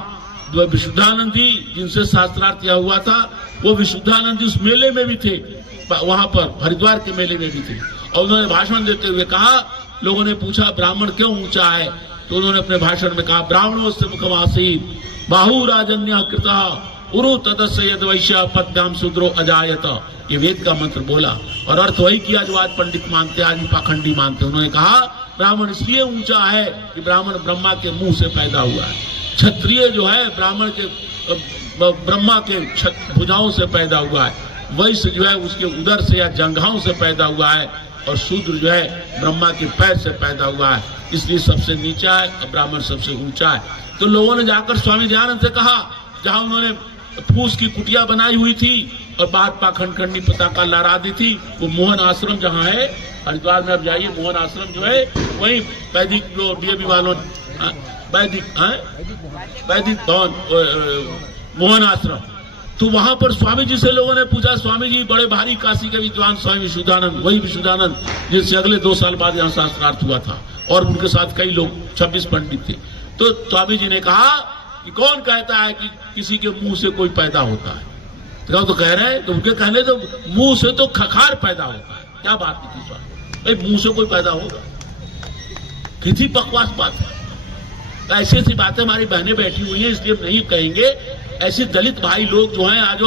जो विशुद्धानंद जी जिनसे शास्त्रार्थ किया हुआ था, वो विशुद्धानंद जी उस मेले में भी थे, वहां पर हरिद्वार के मेले में भी थे। और उन्होंने भाषण देते हुए कहा, लोगों ने पूछा ब्राह्मण क्यों ऊंचा है, तो उन्होंने अपने भाषण में कहा, ब्राह्मणों से मुखमासीत बाहु राजन्य कृता उरु तदस्य यद वैश्य पद्याम शूद्रो अजायत। ये वेद का मंत्र बोला और अर्थ वही किया जो आज पंडित मानते, आज पाखंडी मानते। उन्होंने कहा ब्राह्मण इसलिए ऊंचा है कि ब्राह्मण ब्रह्मा के मुंह से पैदा हुआ है, क्षत्रिय जो है ब्राह्मण के ब्रह्मा के भुजाओं से पैदा हुआ है, वैश्य जो है उसके उदर से या जंघाओं से पैदा हुआ है, और शूद्र जो है ब्रह्मा के पैर से पैदा हुआ है, इसलिए सबसे नीचा है और ब्राह्मण सबसे ऊंचा है। तो लोगों ने जाकर स्वामी दयानंद से कहा, जहां उन्होंने फूस की कुटिया बनाई हुई थी और बाहर पाखंड खंडी पताका लहरा दी थी, वो मोहन आश्रम जहां है हरिद्वार में, अब जाइए मोहन आश्रम जो है वही वैदिक जो डीएवी वालों वैदिक भवन मोहन आश्रम। तो वहां पर स्वामी जी से लोगों ने पूछा, स्वामी जी बड़े भारी काशी के विद्वान स्वामी विशुद्धानंद, वही विशुद्धानंद जिनसे अगले 2 साल बाद यहाँ शास्त्रार्थ हुआ था, और उनके साथ कई लोग 26 पंडित थे। तो स्वामी जी ने कहा कि कौन कहता है कि किसी के मुंह से कोई पैदा होता है? तो कह रहे हैं, तो उनके कहने तो मुंह से तो खखार पैदा होता है। क्या बात की स्वामी, मुंह से कोई पैदा होगा? कितनी बकवास बात है। ऐसी ऐसी बातें हमारी बहनें बैठी हुई हैं, इसलिए नहीं कहेंगे। ऐसे दलित भाई लोग जो हैं, आज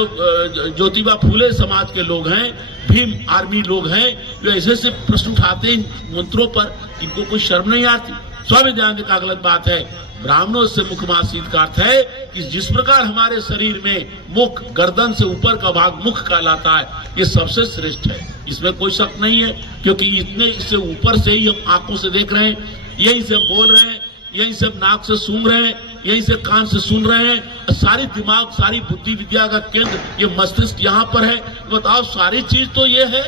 ज्योतिबा फूले समाज के लोग हैं, भीम आर्मी लोग हैं, जो ऐसे ऐसे प्रश्न उठाते हैं मंत्रों पर, इनको कोई शर्म नहीं आती। स्वामी दयानंद का गलत बात है। ब्राह्मणों से मुखमासीत का अर्थ है कि जिस प्रकार हमारे शरीर में मुख, गर्दन से ऊपर का भाग मुख कहलाता है, ये सबसे श्रेष्ठ है, इसमें कोई शक नहीं है। क्योंकि इतने इससे ऊपर से ही हम आंखों से देख रहे हैं, यहीं से हम बोल रहे हैं, यहीं से नाक से सूंघ रहे हैं, यहीं से कान से सुन रहे हैं। सारी दिमाग, सारी बुद्धि विद्या का केंद्र ये मस्तिष्क यहाँ पर है। बताओ, सारी चीज तो ये है।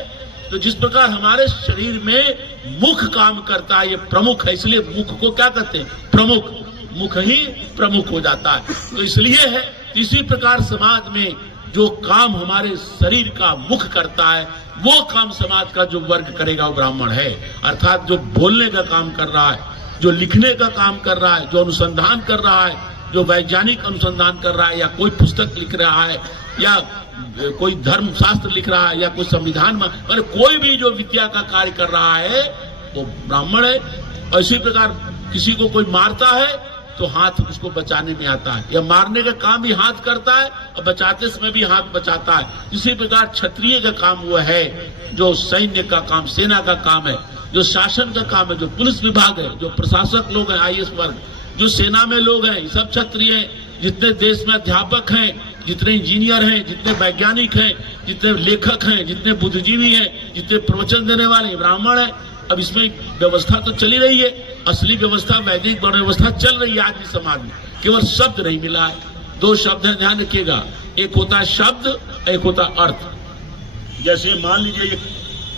तो जिस प्रकार हमारे शरीर में मुख काम करता है, ये प्रमुख है, इसलिए मुख को क्या कहते हैं? प्रमुख। मुख ही प्रमुख हो जाता है, तो इसलिए है। इसी प्रकार समाज में जो काम हमारे शरीर का मुख करता है, वो काम समाज का जो वर्ग करेगा वो ब्राह्मण है। अर्थात जो बोलने का काम कर रहा है, जो लिखने का काम कर रहा है, जो अनुसंधान कर रहा है, जो वैज्ञानिक अनुसंधान कर रहा है, या कोई पुस्तक लिख रहा है, या कोई धर्म शास्त्र लिख रहा है, या कोई संविधान में कोई भी जो विद्या का कार्य कर रहा है, वो ब्राह्मण है। और इसी प्रकार किसी को कोई मारता है तो हाथ उसको बचाने में आता है, या मारने का काम भी हाथ करता है और बचाते समय भी हाथ बचाता है। इसी प्रकार क्षत्रिय का काम वो है जो सैन्य का काम, सेना का काम है, जो शासन का काम है, जो पुलिस विभाग है, जो प्रशासक लोग हैं, आईएएस वर्ग, जो सेना में लोग हैं, सब क्षत्रिय हैं। जितने देश में अध्यापक हैं, जितने इंजीनियर हैं, जितने वैज्ञानिक हैं, जितने लेखक हैं, जितने बुद्धिजीवी हैं, जितने प्रवचन देने वाले ब्राह्मण हैं। अब इसमें व्यवस्था तो चली रही है, असली व्यवस्था, वैदिक व्यवस्था चल रही है आज भी समाज में, केवल शब्द नहीं मिला है। 2 शब्द है, ध्यान रखिएगा, एक होता है शब्द, एक होता अर्थ। जैसे मान लीजिए ये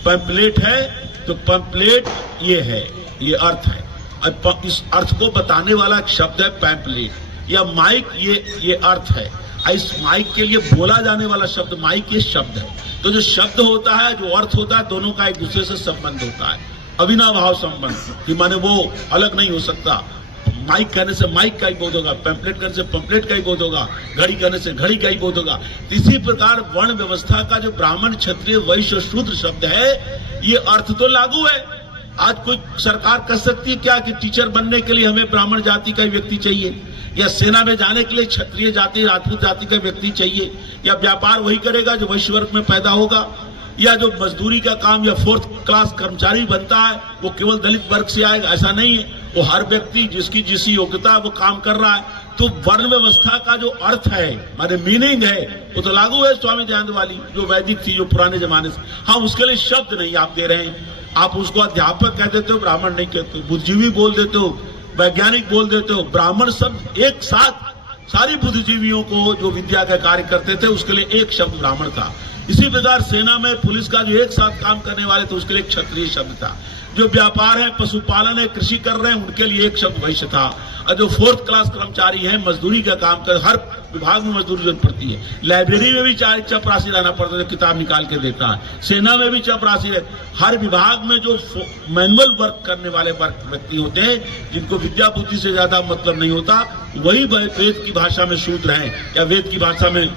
पैम्पलेट है, तो पैम्पलेट ये है, ये अर्थ है। अब इस अर्थ को बताने वाला एक शब्द है पैम्पलेट, या माइक, ये अर्थ है। इस माइक के लिए बोला जाने वाला शब्द माइक, ये शब्द है। तो जो शब्द होता है, जो अर्थ होता है, दोनों का एक दूसरे से संबंध होता है, अविनाभाव संबंध, कि माने वो अलग नहीं हो सकता। माइक कहने से माइक का ही बोध होगा, पैम्पलेट कहने से पैम्पलेट का ही बोध होगा, घड़ी कहने से घड़ी का ही बोध होगा। इसी प्रकार वर्ण व्यवस्था का जो ब्राह्मण, क्षत्रिय, वैश्य, शूद्र शब्द है, ये अर्थ तो लागू है। आज कोई सरकार कह सकती है क्या कि टीचर बनने के लिए हमें ब्राह्मण जाति का व्यक्ति चाहिए, या सेना में जाने के लिए क्षत्रिय जाति, राजपूत जाति का व्यक्ति चाहिए, या व्यापार वही करेगा जो वैश्य वर्ग में पैदा होगा, या जो मजदूरी का काम या 4th क्लास कर्मचारी बनता है वो केवल दलित वर्ग से आएगा? ऐसा नहीं है। वो हर व्यक्ति जिसकी जिस योग्यता है वो काम कर रहा है। तो वर्ण व्यवस्था का जो अर्थ है, माने मीनिंग है, वो तो लागू है स्वामी दयानंद वाली, जो वैदिक थी, जो पुराने जमाने से। हाँ, उसके लिए शब्द नहीं आप दे रहे हैं। आप उसको अध्यापक कह देते हो, ब्राह्मण नहीं कहते हो, बुद्धिजीवी बोल देते हो, वैज्ञानिक बोल देते हो। ब्राह्मण शब्द एक साथ सारी बुद्धिजीवियों को जो विद्या का कार्य करते थे, उसके लिए एक शब्द ब्राह्मण था। इसी प्रकार सेना में पुलिस का जो एक साथ काम करने वाले थे उसके लिए क्षत्रिय शब्द था। जो व्यापार है, पशुपालन है, कृषि कर रहे हैं उनके लिए एक शब्द वैश्य था। और जो 4th क्लास कर्मचारी है, मजदूरी का काम कर, हर विभाग में मजदूरी जरूरत पड़ती है। लाइब्रेरी में भी चपरासी रहना पड़ता है, किताब निकाल के देता है। सेना में भी चपरासी है। हर विभाग में जो मैनुअल वर्क करने वाले व्यक्ति होते हैं, जिनको विद्या बुद्धि से ज्यादा मतलब नहीं होता, वही वेद की भाषा में शूद्र हैं या वेद की भाषा में,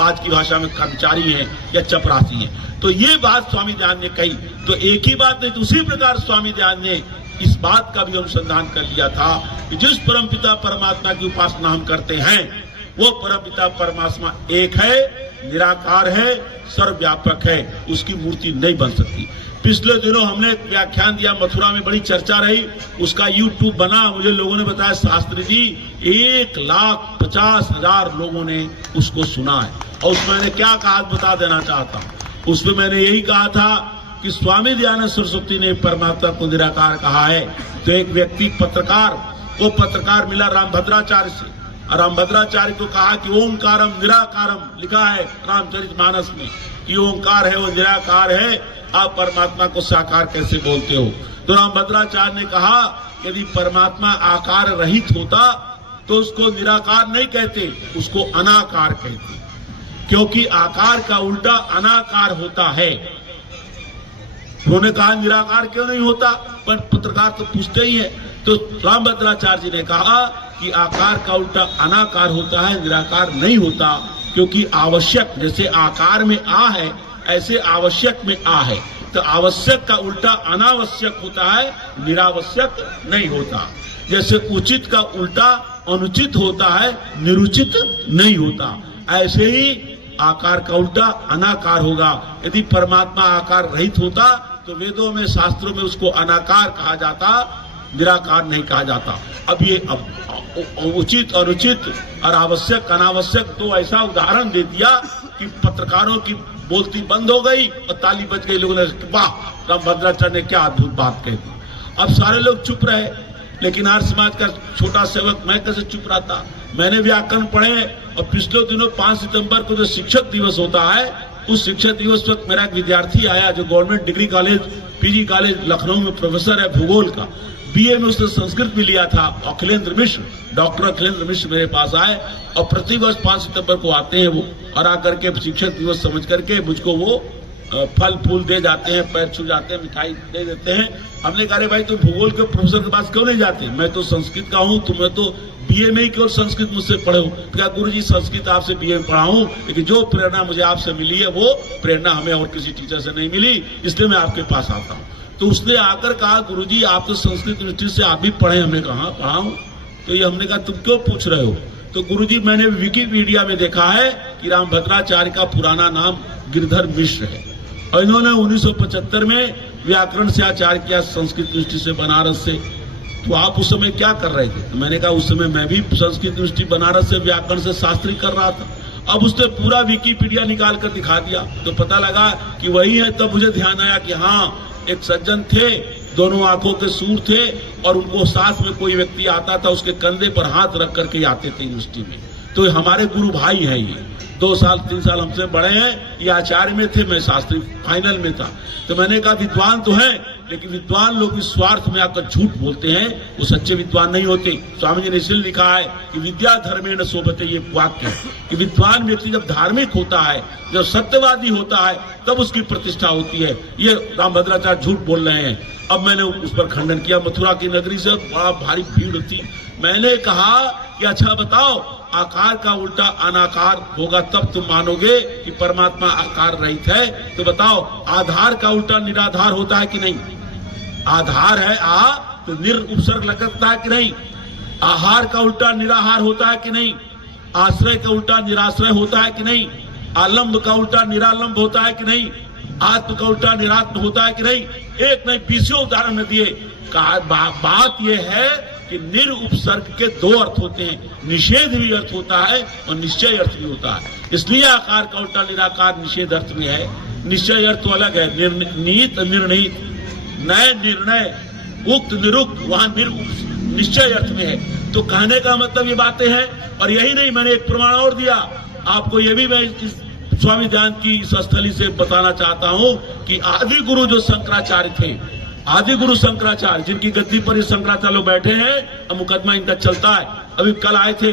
आज की भाषा में कर्मचारी हैं या चपरासी हैं। तो ये बात स्वामी दयानंद ने कही। तो एक ही बात नहीं, दूसरी प्रकार स्वामी दयानंद ने इस बात का भी अनुसंधान कर लिया था कि जिस परमपिता परमात्मा की उपासना हम करते हैं वो परमपिता परमात्मा एक है, निराकार है, सर्वव्यापक है, उसकी मूर्ति नहीं बन सकती। पिछले दिनों हमने एक व्याख्यान दिया, मथुरा में बड़ी चर्चा रही, उसका YouTube बना। मुझे लोगों ने बताया शास्त्री जी 1,50,000 लोगों ने उसको सुना है। और उसमें मैंने क्या कहा बता देना चाहता हूँ। उसमें मैंने यही कहा था कि स्वामी दयानंद सरस्वती ने परमात्मा को निराकार कहा है। तो एक व्यक्ति वो पत्रकार मिला रामभद्राचार्य से, और रामभद्राचार्य को कहा कि ओंकारम निराकारम लिखा है रामचरितमानस में कि ओंकार है वो निराकार है, आप परमात्मा को साकार कैसे बोलते हो। तो रामभद्राचार्य ने कहा यदि परमात्मा आकार रहित होता तो उसको निराकार नहीं कहते, उसको अनाकार कहते, क्योंकि आकार का उल्टा अनाकार होता है। उन्होंने कहा निराकार क्यों नहीं होता, पर पत्रकार तो पूछते ही है। तो रामभद्राचार्य जी ने कहा कि आकार का उल्टा अनाकार होता है, निराकार नहीं होता, क्योंकि आवश्यक, जैसे आकार में आ है ऐसे आवश्यक में आ है। तो आवश्यक का उल्टा अनावश्यक होता है, निरावश्यक नहीं होता। जैसे उचित का उल्टा अनुचित होता है, निरुचित नहीं होता, ऐसे ही आकार का उल्टा अनाकार होगा। यदि परमात्मा आकार रहित होता तो वेदों में, शास्त्रों में उसको अनाकार कहा जाता, निराकार नहीं कहा जाता। अब ये उचित अनुचित और आवश्यक अनावश्यक तो ऐसा उदाहरण दे दिया कि पत्रकारों की बोलती बंद हो गई और ताली बज गई। लोगों ने वाह, रामभद्राचार्य ने क्या अद्भुत बात कही। अब सारे लोग चुप रहे, लेकिन आर्य समाज का छोटा सेवक मैं कैसे चुप रहता। मैंने व्याकरण पढ़े और पिछले दिनों 5 सितंबर को जो शिक्षक दिवस होता है, उस शिक्षक दिवस वक्त मेरा एक विद्यार्थी आया जो government degree college, PG college Lucknow में प्रोफेसर है भूगोल का, बीए में उसने संस्कृत भी लिया था। अखिलेंद्र मिश्र, डॉक्टर अखिलेंद्र मिश्र मेरे पास आए और प्रतिवर्ष 5 सितंबर को आते हैं वो, और आकर के शिक्षक दिवस समझ करके मुझको वो फल फूल दे जाते हैं, पैर छू जाते हैं, मिठाई दे देते हैं। हमने कहा भाई तुम भूगोल के प्रोफेसर के पास क्यों नहीं जाते, मैं तो संस्कृत का हूँ, तुम्हें तो बीए में ही केवल संस्कृत मुझसे पढ़े हो। तो क्या गुरुजी संस्कृत आपसे बीए में पढ़ा हूँ, लेकिन जो प्रेरणा मुझे आपसे मिली है वो प्रेरणा हमें और किसी टीचर से नहीं मिली, इसलिए मैं आपके पास आता हूँ। तो उसने आकर कहा गुरुजी आप तो संस्कृत यूनिवर्सिटी से आप भी पढ़े। हमने कहा पढ़ा हूँ। तो ये हमने कहा तुम क्यों पूछ रहे हो। तो गुरुजी मैंने विकिपीडिया में देखा है कि रामभद्राचार्य का पुराना नाम गिरधर मिश्र है और इन्होंने 1975 में व्याकरण से आचार्य किया संस्कृत यूनिवर्सिटी से, बनारस से। तो आप उस समय क्या कर रहे थे। तो मैंने कहा उस समय मैं भी संस्कृत यूनिवर्सिटी बनारस से व्याकरण से शास्त्री कर रहा था। अब उसने पूरा विकिपीडिया निकाल कर दिखा दिया तो पता लगा कि वही है। तब मुझे ध्यान आया कि हाँ, एक सज्जन थे, दोनों आंखों के सूर थे और उनको साथ में कोई व्यक्ति आता था, उसके कंधे पर हाथ रख करके आते थे यूनिवर्सिटी में। तो हमारे गुरु भाई हैं, ये 2 साल 3 साल हमसे बड़े हैं। ये आचार्य में थे, मैं शास्त्री फाइनल में था। तो मैंने कहा विद्वान तो है, लेकिन विद्वान लोग इस स्वार्थ में आकर झूठ बोलते हैं, वो सच्चे विद्वान नहीं होते। स्वामी जी ने इसलिए लिखा है कि विद्या धर्मेण शोभते, ये वाक्य है कि विद्वान व्यक्ति जब धार्मिक होता है, जब सत्यवादी होता है, तब उसकी प्रतिष्ठा होती है। ये रामभद्राचार्य झूठ बोल रहे हैं। अब मैंने उस पर खंडन किया। मथुरा की नगरी से बड़ा भारी भीड़ थी। मैंने कहा कि अच्छा बताओ, आकार का उल्टा अनाकार होगा तब तुम मानोगे कि परमात्मा आकार रहित है। तो बताओ, आधार का उल्टा निराधार होता है कि नहीं। आधार है आ तो निर उपसर्ग लगता है कि नहीं। आहार का उल्टा निराहार होता है कि नहीं। आश्रय का उल्टा निराश्रय होता है कि नहीं। आलंब का उल्टा निरालंब होता है कि नहीं। आत्म का उल्टा निरात्म होता है कि नहीं। एक नहीं 20 उदाहरण दिए। बात यह है कि निर उपसर्ग के 2 अर्थ होते हैं, निषेध भी अर्थ होता है और निश्चय अर्थ भी होता है। इसलिए आकार का उल्टा निराकार निषेध अर्थ में है, निश्चय अर्थ तो अलग है। नीत निर्णीत, नय निर्णय, उक्त निरुक्त, वहां निश्चय अर्थ में है। तो कहने का मतलब ये बातें हैं। और यही नहीं, मैंने एक प्रमाण और दिया आपको, ये भी मैं इस स्वामी दयानंद की इस स्थली से बताना चाहता हूं कि आदि गुरु जो शंकराचार्य थे, आदि गुरु शंकराचार्य जिनकी गद्दी पर ये शंकराचार्य लोग बैठे हैं, अब मुकदमा इनका चलता है। अभी कल आए थे,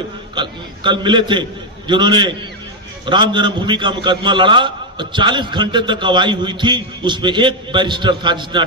कल मिले थे, जिन्होंने राम जन्मभूमि का मुकदमा लड़ा और 40 घंटे तक गवाही हुई थी। उसमें एक बैरिस्टर था जिसने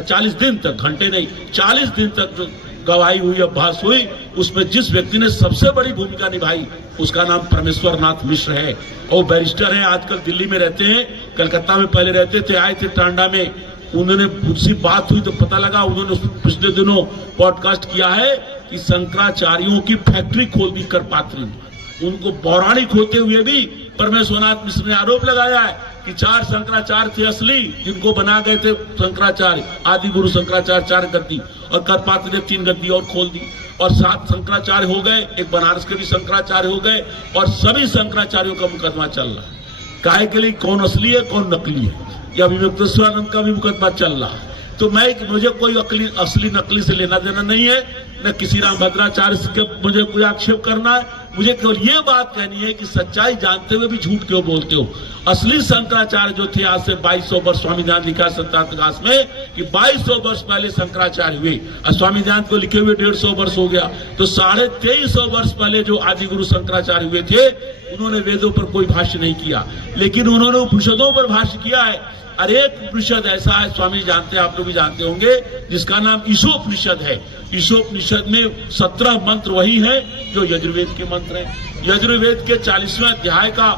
40 दिन तक, घंटे नहीं 40 दिन तक जो गवाही हुई, अभ्यास हुई, उसमें जिस व्यक्ति ने सबसे बड़ी भूमिका निभाई उसका नाम परमेश्वर नाथ मिश्र है। और बैरिस्टर है, आजकल दिल्ली में रहते हैं, कलकत्ता में पहले रहते थे, आए थे टांडा में। उन्होंने मुझसे बात हुई तो पता लगा, उन्होंने पिछले दिनों पॉडकास्ट किया है कि शंकराचार्यों की फैक्ट्री खोल दी करपात्री ने। उनको पौराणिक होते हुए भी परमेश्वरनाथ मिश्र ने आरोप लगाया है कि 4 शंकराचार्य थे असली, जिनको बना गए थे शंकराचार्य, आदि गुरु शंकराचार्य 4 गद्दी, और करपात्री ने 3 गद्दी और खोल दी, और 7 शंकराचार्य हो गए, एक बनारस के भी शंकराचार्य हो गए, और सभी शंकराचार्यों का मुकदमा चल रहा है। काहे के लिए, कौन असली है कौन नकली है, या विवेकानंद का भी मुकदमा चल रहा है। तो मुझे कोई असली नकली से लेना देना नहीं है, न किसी रामभद्राचार्य से मुझे कोई आक्षेप करना है। मुझे केवल ये बात कहनी है कि सच्चाई जानते हुए भी झूठ क्यों बोलते हो। असली शंकराचार्य जो थे, आज से 2200 वर्ष, स्वामी दयानंद लिखा सत्याप्रकाश में कि 2200 वर्ष पहले शंकराचार्य हुए, और स्वामी दयानंद को लिखे हुए 150 वर्ष हो गया, तो 2350 वर्ष पहले जो आदि गुरु शंकराचार्य हुए थे, उन्होंने वेदों पर कोई भाष्य नहीं किया, लेकिन उन्होंने उपनिषदों पर भाष्य किया है। और एक उपनिषद ऐसा है, स्वामी जानते हैं, आप लोग भी जानते होंगे, जिसका नाम ईशोपनिषद है। ईशोपनिषद में 17 मंत्र वही है जो यजुर्वेद के मंत्र हैं। यजुर्वेद के 40वें अध्याय का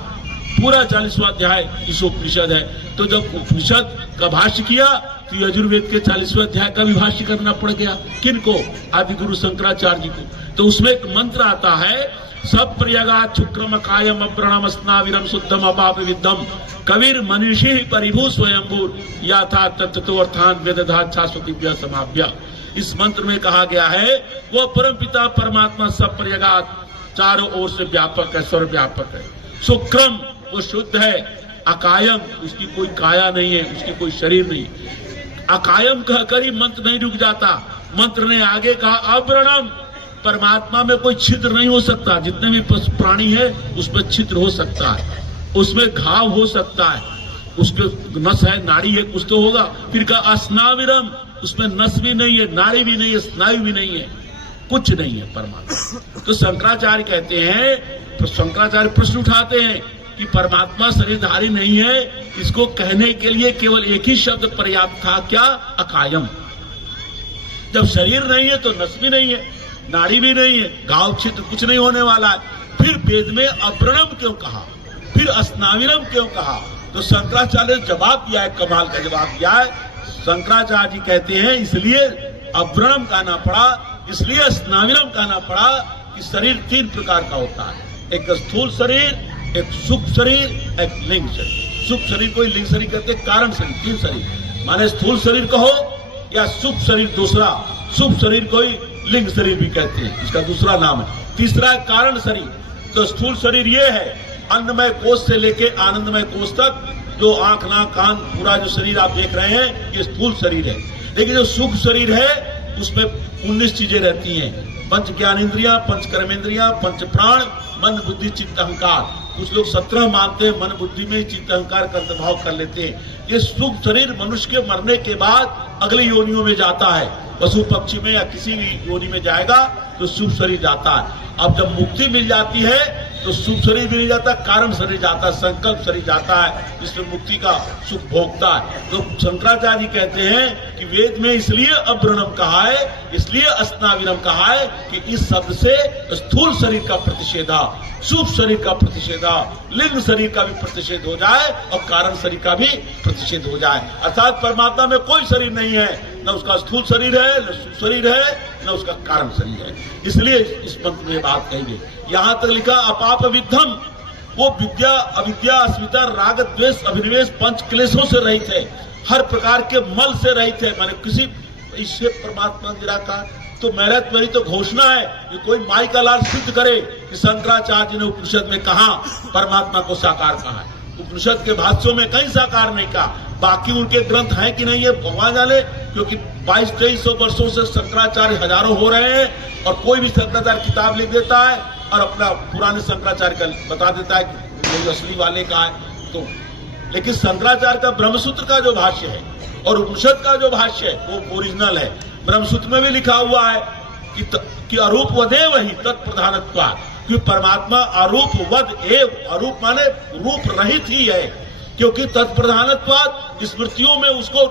पूरा 40वां अध्याय ईशोपनिषद है। तो जब उपनिषद का भाष्य किया तो यजुर्वेद के 40वें अध्याय का भी भाष्य करना पड़ गया। किनको? आदि गुरु शंकराचार्य जी को। तो उसमें एक मंत्र आता है, सब प्रयागात शुक्रम कायम अप्रणम स्नाविरम शुद्धम अपाप विद्धम कबीर मनीषी परिभू स्वयंभूर याथा तत्तो अर्थान वेदधा शाश्वती समाभ्य। इस मंत्र में कहा गया है वो परम पिता परमात्मा सब प्रयागात चारों ओर से व्यापक है, सर्वव्यापक है। शुक्रम वो शुद्ध है, अकायम उसकी कोई काया नहीं है, उसकी कोई शरीर नहीं। अकायम कहकर ही मंत्र नहीं रुक जाता, मंत्र ने आगे कहा अव्रणम, परमात्मा में कोई छिद्र नहीं हो सकता। जितने भी प्राणी है उसमें छिद्र हो सकता है, उसमें घाव हो सकता है, उसके नस है, नाड़ी है, कुछ तो होगा। फिर कहा अस्नाविरम, उसमें नस भी नहीं है, नाड़ी भी नहीं है, स्नायु भी नहीं है, कुछ नहीं है परमात्मा। तो शंकराचार्य कहते हैं, शंकराचार्य प्रश्न उठाते हैं कि परमात्मा शरीरधारी नहीं है, इसको कहने के लिए केवल एक ही शब्द पर्याप्त था, क्या? अकायम। जब शरीर नहीं है तो नस भी नहीं है, नाड़ी भी नहीं है, घाव छिद्र कुछ नहीं होने वाला है। फिर वेद में अव्रणम क्यों कहा, फिर अस्नाविरम क्यों कहा? तो शंकराचार्य ने जवाब दिया है, कमाल का जवाब दिया है। शंकराचार्य जी कहते हैं इसलिए अव्रणम कहना पड़ा, इसलिए स्नाविरम कहना पड़ा कि शरीर 3 प्रकार का होता है, एक स्थूल शरीर, एक सूक्ष्म शरीर, एक लिंग शरीर। सूक्ष्म शरीर को लिंग शरीर कहते हैं, कारण शरीर 3 शरीर, माने स्थूल शरीर कहो या सूक्ष्म शरीर दूसरा, सूक्ष्म शरीर को लिंग शरीर भी कहते हैं, इसका दूसरा नाम है। तीसरा है कारण शरीर। तो स्थूल शरीर ये है, अन्नमय कोष से लेके आनंदमय कोष तक जो आंख नाक कान पूरा जो शरीर आप देख रहे हैं, ये स्थूल शरीर है। लेकिन जो सूक्ष्म शरीर है उसमें 19 चीजें रहती हैं, पंच ज्ञानेन्द्रियां, पंच कर्मेंद्रियां, पंच प्राण, मन बुद्धि चित्त अहंकार। कुछ लोग 17 मानते हैं, मन बुद्धि में चित्त अहंकार का अंतर्भाव कर लेते हैं। ये सूक्ष्म शरीर मनुष्य के मरने के बाद अगली योनियों में जाता है, पशु पक्षी में या किसी भी योनि में जाएगा तो सूक्ष्म शरीर जाता है। अब जब मुक्ति मिल जाती है तो सूक्ष्म शरीर भी नहीं जाता, कारण शरीर जाता है, संकल्प शरीर जाता है, जिसमें मुक्ति का सुख भोगता है। तो शंकराचार्य जी कहते हैं कि वेद में इसलिए अव्रणम कहा है, इसलिए अस्नाविरम कहा है कि इस शब्द से स्थूल शरीर का प्रतिषेधा, सूक्ष्म शरीर का प्रतिषेधा, लिंग शरीर का भी प्रतिषेध हो जाए और कारण शरीर का भी प्रतिषेध हो जाए। अर्थात परमात्मा में कोई शरीर नहीं है, न उसका स्थूल शरीर है, न सूक्ष्म शरीर है, न उसका कारण शरीर है। इसलिए इस मंत्र में बात कही गई। यहां तक लिखा अपाप विद्धम, वो विद्या अविद्या अस्मिता राग द्वेष अभिनिवेश 5 क्लेशों से रहित है, हर प्रकार के मल से रहित है, माने किसी इससे परमात्मा निराकार। तो मेरा मेरी तो घोषणा है कि कोई माई का लाल सिद्ध करे कि शंकराचार्य जी ने उपनिषद में कहा परमात्मा को साकार कहा है। उपनिषद के भाष्यों में कहीं साकार नहीं कहा, बाकी उनके ग्रंथ हैं कि नहीं है भगवान जाने, क्योंकि 2200-2300 वर्षों से शंकराचार्य हजारों हो रहे हैं और कोई भी शंकराचार्य किताब लिख देता है और अपना पुराने शंकराचार्य का बता देता है कि ये असली वाले का है। तो लेकिन शंकराचार्य का ब्रह्मसूत्र का जो भाष्य है और उपनिषद का जो भाष्य है वो ओरिजिनल है। ब्रह्मसूत्र में भी लिखा हुआ है कि अरूप वदेव ही तत्प्रधानत्वा, कि परमात्मा अरूप वद एव, अरूप माने रूप रहित ही है, क्योंकि तत्प्रधानत्वात् स्मृतियों में उसको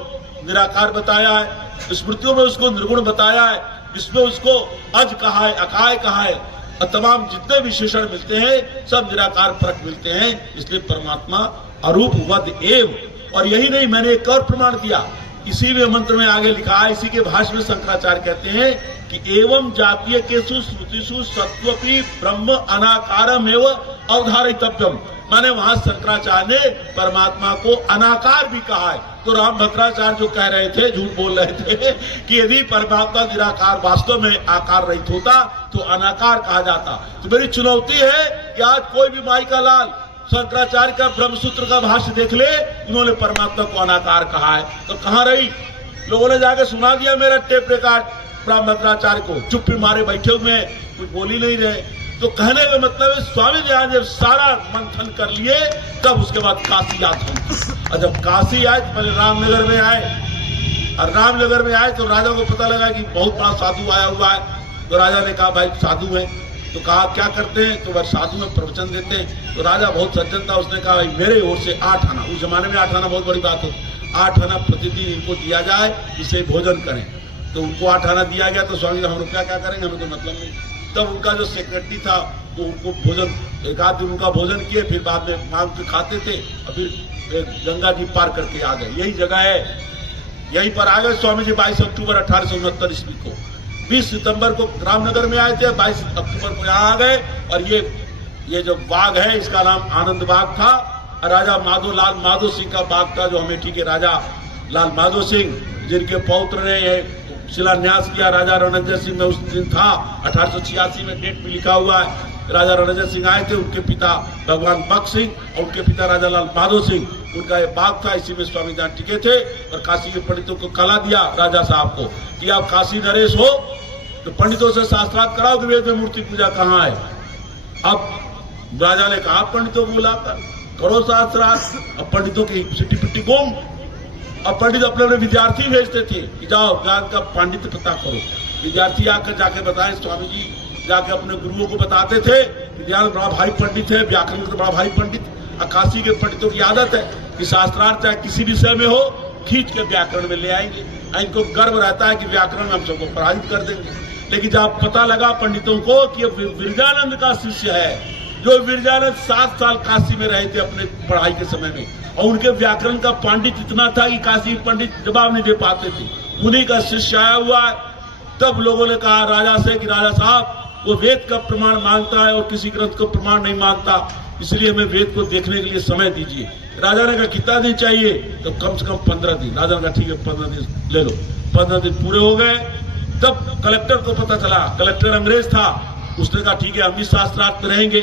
निराकार बताया है, स्मृतियों में उसको निर्गुण बताया है, इसमें उसको अज कहा है, अकाय कहा है, और तमाम जितने विशेषण मिलते हैं सब निराकार परक मिलते हैं। इसलिए परमात्मा अरूप वद एव। और यही नहीं, मैंने एक और प्रमाण दिया, इसी में मंत्र में आगे लिखा है, इसी के भाष्य में शंकराचार्य कहते हैं कि एवं जातीय केसु श्रुतिषु सत्वपि ब्रह्म अनाकारम एवं अवधारितव्यम, माने वहां शंकराचार्य ने परमात्मा को अनाकार भी कहा है। तो राम भद्राचार्य जो कह रहे थे, झूठ बोल रहे थे कि यदि परमात्मा निराकार वास्तव में आकार रहित होता तो अनाकार कहा जाता। तो मेरी चुनौती है कि आज कोई भी माई का लाल शंकराचार्य का ब्रह्मसूत्र का भाष्य देख ले, उन्होंने परमात्मा को अनाकार कहा है। तो कहां रही? लोगों ने जाके सुना दिया मेरा टेप रिकॉर्ड राम भद्राचार्य को, चुप्पी मारे बैठे हुए, कुछ बोल ही नहीं रहे। तो कहने का मतलब है स्वामी दयानंद जब सारा मंथन कर लिए तब उसके बाद काशी याद हुई। और जब काशी आए तो पहले रामनगर में आए, और रामनगर में आए तो राजा को पता लगा कि बहुत बड़ा साधु आया हुआ है। तो राजा ने कहा भाई साधु है, तो कहा क्या करते हैं? तो वह साधु में प्रवचन देते हैं। तो राजा बहुत सज्जन था, उसने कहा भाई मेरे ओर से 8 आना, उस जमाने में 8 आना बहुत बड़ी बात होती, 8 आना प्रतिदिन इनको दिया जाए, इसे भोजन करें। तो उनको 8 आना दिया गया। तो स्वामी हम लोग क्या करेंगे, हमें तो मतलब नहीं। तब उनका जो सेक्रेटरी था वो उनको भोजन, एक आध दिन उनका भोजन किए, फिर बाद में मांग के खाते थे, और फिर गंगा जी पार करके आ गए। यही जगह है, यहीं पर आ गए स्वामी जी 22 अक्टूबर 1869 ईस्वी को। 20 सितंबर को रामनगर में आए थे, 22 अक्टूबर को यहाँ आ गए। और ये जो बाग है इसका नाम आनंद बाग था। राजा लाल माधो सिंह का बाग था, जो अमेठी के राजा लाल माधो सिंह, जिनके पौत्र ने शिलान्यास किया राजा रणजय सिंह में उस दिन था, 1886 में डेट भी लिखा हुआ है। राजा रणजय सिंह आए थे, उनके पिता भगवान बख्श सिंह और उनके पिता राजा लाल माधो सिंह, उनका ये बाग था, इसी में स्वामी दयानंद टिके थे। और काशी के पंडितों को कला दिया राजा साहब को कि आप काशी नरेश हो तो पंडितों से शास्त्रार्थ कराओ कि वेद में मूर्ति पूजा कहाँ है। अब राजा ने कहा पंडितों को बुलाकर करो शास्त्रार्थ। अब पंडितों की सिटी पिट्टी गुम। अब पंडित अपने अपने विद्यार्थी भेजते थे कि जाओ ज्ञान का पांडित्य पता करो। विद्यार्थी आकर जाके बताएं, स्वामी जी जाके अपने गुरुओं को बताते थे कि ज्ञान बड़ा भाई पंडित है, व्याकरण तो बड़ा भाई पंडित। काशी के पंडितों की आदत है कि शास्त्रार्थ चाहे किसी विषय में हो खींच के व्याकरण में ले आएंगे। इनको गर्व रहता है कि व्याकरण हम सबको पराजित कर देंगे। लेकिन जब पता लगा पंडितों को कि विरजानंद का शिष्य है, जो विरजानंद 7 साल काशी में रहे थे अपने पढ़ाई के समय में, और उनके व्याकरण का पांडित इतना था कि काशी पंडित जवाब नहीं दे पाते थे, उन्हीं का शिष्य आया हुआ है। तब लोगों ने कहा राजा से कि राजा साहब वो वेद का प्रमाण मांगता है और किसी ग्रंथ का प्रमाण नहीं मांगता, इसलिए हमें वेद को देखने के लिए समय दीजिए। राजा ने कहा कितना दिन चाहिए? तो कम से कम 15 दिन। राजा ने कहा ठीक है 15 दिन ले लो। 15 दिन पूरे हो गए। तब कलेक्टर को पता चला, कलेक्टर अंग्रेज था, उसने कहा ठीक है हम भी शास्त्रार्थ में रहेंगे।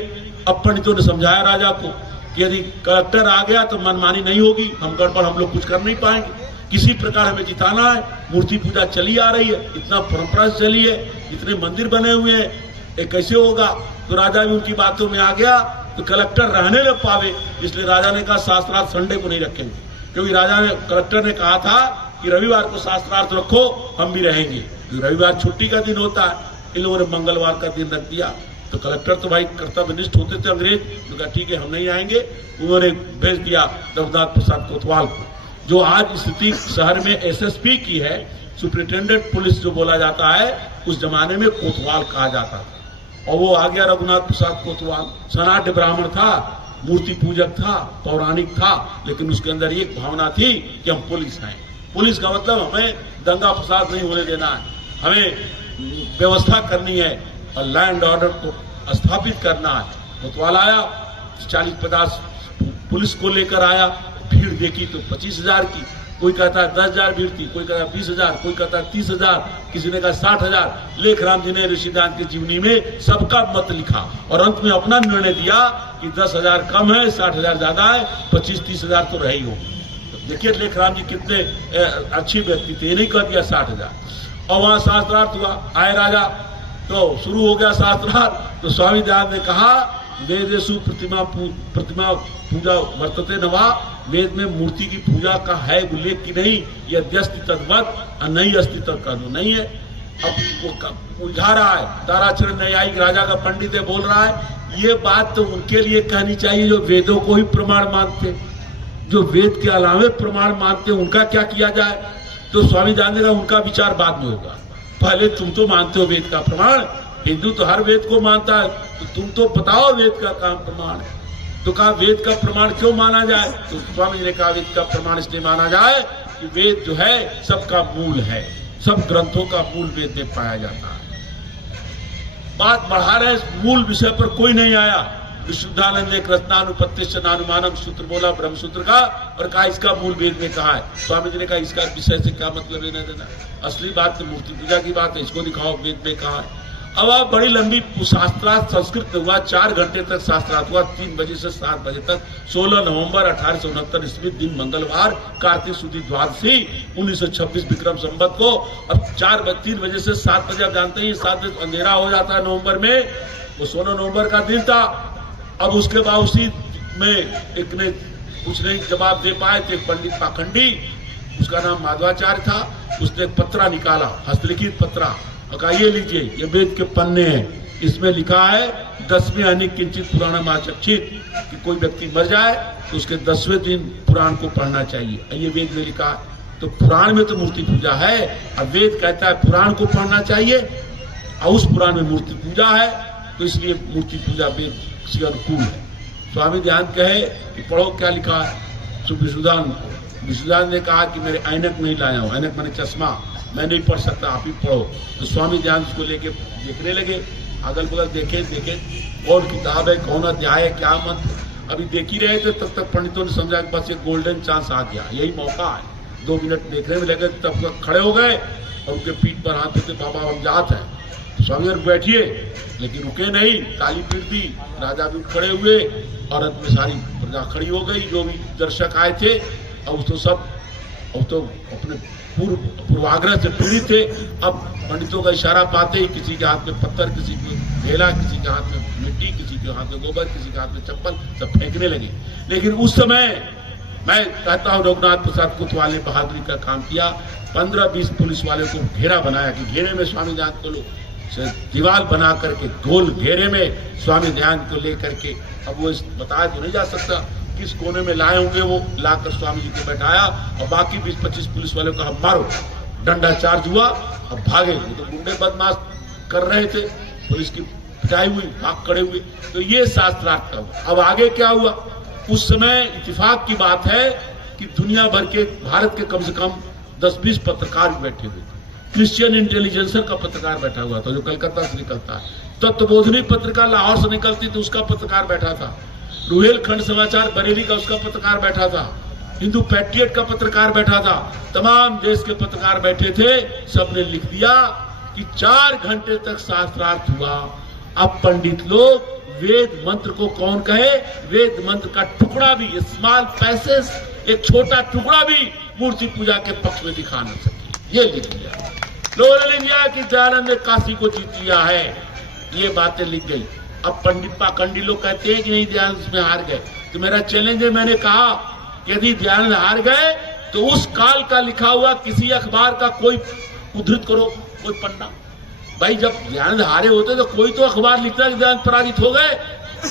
अब पंडितों ने समझाया राजा को कि यदि कलेक्टर आ गया तो मनमानी नहीं होगी, हम गड़बड़ हम लोग कुछ कर नहीं पाएंगे, किसी प्रकार हमें जिताना है। मूर्ति पूजा चली आ रही है, इतना परंपरा चली है, इतने मंदिर बने हुए हैं, ये कैसे होगा? तो राजा भी उनकी बातों में आ गया। तो कलेक्टर रहने न पावे, इसलिए राजा ने कहा शास्त्रार्थ संडे को नहीं रखेंगे, क्योंकि राजा ने कलेक्टर ने कहा था कि रविवार को शास्त्रार्थ रखो, हम भी रहेंगे। रविवार छुट्टी का दिन होता है, इन लोगों ने मंगलवार का दिन रख दिया। तो कलेक्टर तो भाई कर्तव्यनिष्ठ होते थे अंग्रेज, तो कहा ठीक है हम नहीं आएंगे। उन्होंने भेज दिया रघुनाथ प्रसाद कोतवाल को, जो आज स्थिति शहर में एसएसपी की है, सुपरिटेंडेंट पुलिस जो बोला जाता है, उस जमाने में कोतवाल कहा जाता था। और वो आ गया रघुनाथ प्रसाद कोतवाल, सनाट्य ब्राह्मण था, मूर्ति पूजक था, पौराणिक था, लेकिन उसके अंदर एक भावना थी कि हम पुलिस हैं। पुलिस का मतलब हमें दंगा फसाद नहीं होने देना है, हमें व्यवस्था करनी है और लैंड ऑर्डर को स्थापित करना है। कोतवाल आया, 40-50 पुलिस को लेकर आया। भीड़ देखी तो 25,000 की, कोई कहता है 10,000 भीड़ थी, कोई कहता है 20,000, कोई कहता है 30,000, किसी ने कहा 60,000। लेखराम जी ने ऋषिदान की जीवनी में सबका मत लिखा और अंत में अपना निर्णय दिया कि 10,000 कम है, 60,000 ज्यादा है, 25-30,000 तो रही हो। देखिए लेखराम जी कितने अच्छे व्यक्ति थे, ये नहीं कह दिया 60,000। और वहां शास्त्रार्थ हुआ, आए राजा, तो शुरू हो गया शास्त्रार्थ। तो स्वामी दयानंद ने कहा वेदेषु प्रतिमा पूजा वर्तते न वा, वेद में मूर्ति की पूजा का है उल्लेख की नहीं, यद्यस्ति तद्वत् और नहीं अस्ति तत्कर्म नहीं है। अब वो उलझा रहा है, ताराचरण न्यायिक राजा का पंडित है, बोल रहा है ये बात तो उनके लिए कहनी चाहिए जो वेदों को ही प्रमाण मानते, जो वेद के अलावे प्रमाण मानते, उनका क्या किया जाए। तो स्वामी जानते का उनका विचार बाद में होगा, पहले तुम तो मानते हो वेद का प्रमाण, हिंदू तो हर वेद को मानता है, तो तुम तो बताओ वेद का काम प्रमाण है। तो कहा वेद का प्रमाण क्यों माना जाए, तो स्वामी जी ने कहा वेद का प्रमाण इसलिए माना जाए कि वेद जो है सबका मूल है, सब ग्रंथों का मूल वेद में पाया जाता है। बात बढ़ा रहे, मूल विषय पर कोई नहीं आया। विशुद्धानंद ने कृष्णानुपत्ति नानुमानम सूत्र बोला ब्रह्म सूत्र का, और कहा इसका मूल वेद में कहा है। स्वामी जी ने कहा इसका विषय से क्या मतलब लेना देना, असली बात तो मूर्ति पूजा की बात है, इसको दिखाओ वेद में कहा है। अब आप बड़ी लंबी शास्त्रार्थ संस्कृत में हुआ, 4 घंटे तक शास्त्रार्थ हुआ, 3 बजे से 7 बजे तक। 16 नवंबर 1869 ईस्वी दिन मंगलवार, कार्तिक शुद्ध द्वादशी 1926 विक्रम संवत को। अब 3 बजे से 7 बजे, आप जानते हैं 7 बजे अंधेरा हो जाता है नवंबर में, वो 16 नवंबर का दिन था। अब उसके बाद उसी में एक ने कुछ नहीं जवाब दे पाए थे, पंडित पाखंडी, उसका नाम माधवाचार्य था, उसने एक पत्रा निकाला, हस्तलिखित पत्रा, और कहा ये लीजिए, ये वेद के पन्ने हैं, इसमें लिखा है 10वें अनिक किंचित पुराणम आचक्षित, कि कोई व्यक्ति मर जाए तो उसके 10वें दिन पुराण को पढ़ना चाहिए, ये वेद में लिखा है। तो पुराण में तो मूर्ति पूजा है, और वेद कहता है पुराण को पढ़ना चाहिए, और उस पुराण में मूर्ति पूजा है, तो इसलिए मूर्ति पूजा वेद से अनुकूल है। स्वामी ध्यान कहे कि पढ़ो क्या लिखा है। तो विशुद्धान ने कहा कि मेरे ऐनक नहीं लाया हूं, ऐनक मैंने चश्मा, मैं नहीं पढ़ सकता, आप ही पढ़ो। तो स्वामी ध्यान उसको लेके देखने लगे, अगल बगल देखे कौन किताब है, कौन अध्याय है, क्या मंत्र, अभी देख ही रहे थे। तब तक पंडितों ने समझा कि बस ये गोल्डन चांस आ गया, यही मौका है। 2 मिनट देखने में लगे, तब तक खड़े हो गए और उनके पीठ पर हाथ होते, बाबा हम जात है। स्वामी और बैठिए, लेकिन रुके नहीं, ताली पीट दी, राजा भी खड़े हुए, और अंत में सारी प्रजा खड़ी हो गई, जो भी दर्शक आए थे। अब तो अपने पूर्वाग्रह से पीड़ित थे। अब पंडितों का इशारा पाते ही किसी के हाथ में पत्थर, किसी के ढेला, किसी के हाथ में मिट्टी, किसी के हाथ में गोबर, किसी के हाथ में चप्पल, सब फेंकने लगे। लेकिन उस समय मैं कहता हूँ रघुनाथ प्रसाद कोतवाल ने बहादुरी का काम किया। 15-20 पुलिस वाले को घेरा बनाया कि घेरे में स्वामी ध्यान को लो, दीवार बना करके गोल घेरे में स्वामी ध्यान को लेकर के, अब वो बताया तो नहीं जा सकता किस कोने में लाए होंगे, वो लाकर स्वामी जी को बैठाया, और बाकी 20-25 पुलिस वालों को मारो, डंडा चार्ज हुआ, अब भागे। वो तो गुंडे बदमाश कर रहे थे, पुलिस की पिटाई हुई, भाग खड़े हुए। तो ये शास्त्रार्थ का। अब आगे क्या हुआ, उस समय इत्तेफाक की बात है कि दुनिया भर के, भारत के कम से कम 10-20 पत्रकार बैठे हुए थे। क्रिश्चियन इंटेलिजेंसर का पत्रकार बैठा हुआ था, जो कलकत्ता से निकलता है। तत्वबोधनी पत्रिका लाहौर से निकलती थी, उसका पत्रकार बैठा था। रुहेलखंड समाचार बरेली का उसका पत्रकार बैठा था। हिंदू पैट्रियट का पत्रकार बैठा था। तमाम देश के पत्रकार बैठे थे। सबने लिख दिया कि 4 घंटे तक शास्त्रार्थ हुआ। अब पंडित लोग वेद मंत्र को कौन कहे, वेद मंत्र का टुकड़ा भी, स्मॉल पैसेज, एक छोटा टुकड़ा भी मूर्ति पूजा के पक्ष में दिखा न सके, ये लिख दिया। लोग लिख दिया कि दयानंद ने काशी को जीत लिया है, ये बातें लिख गई। अब पंडित पाखंडी लोग कहते हैं कि नहीं दयानंद उसमें हार गए। तो मेरा चैलेंज है, मैंने कहा यदि दयानंद हार गए तो उस काल का लिखा हुआ किसी अखबार का कोई उद्धृत करो, कोई पन्ना। भाई जब दयानंद हारे होते तो कोई तो अखबार लिखता है कि दयानंद पराजित हो गए,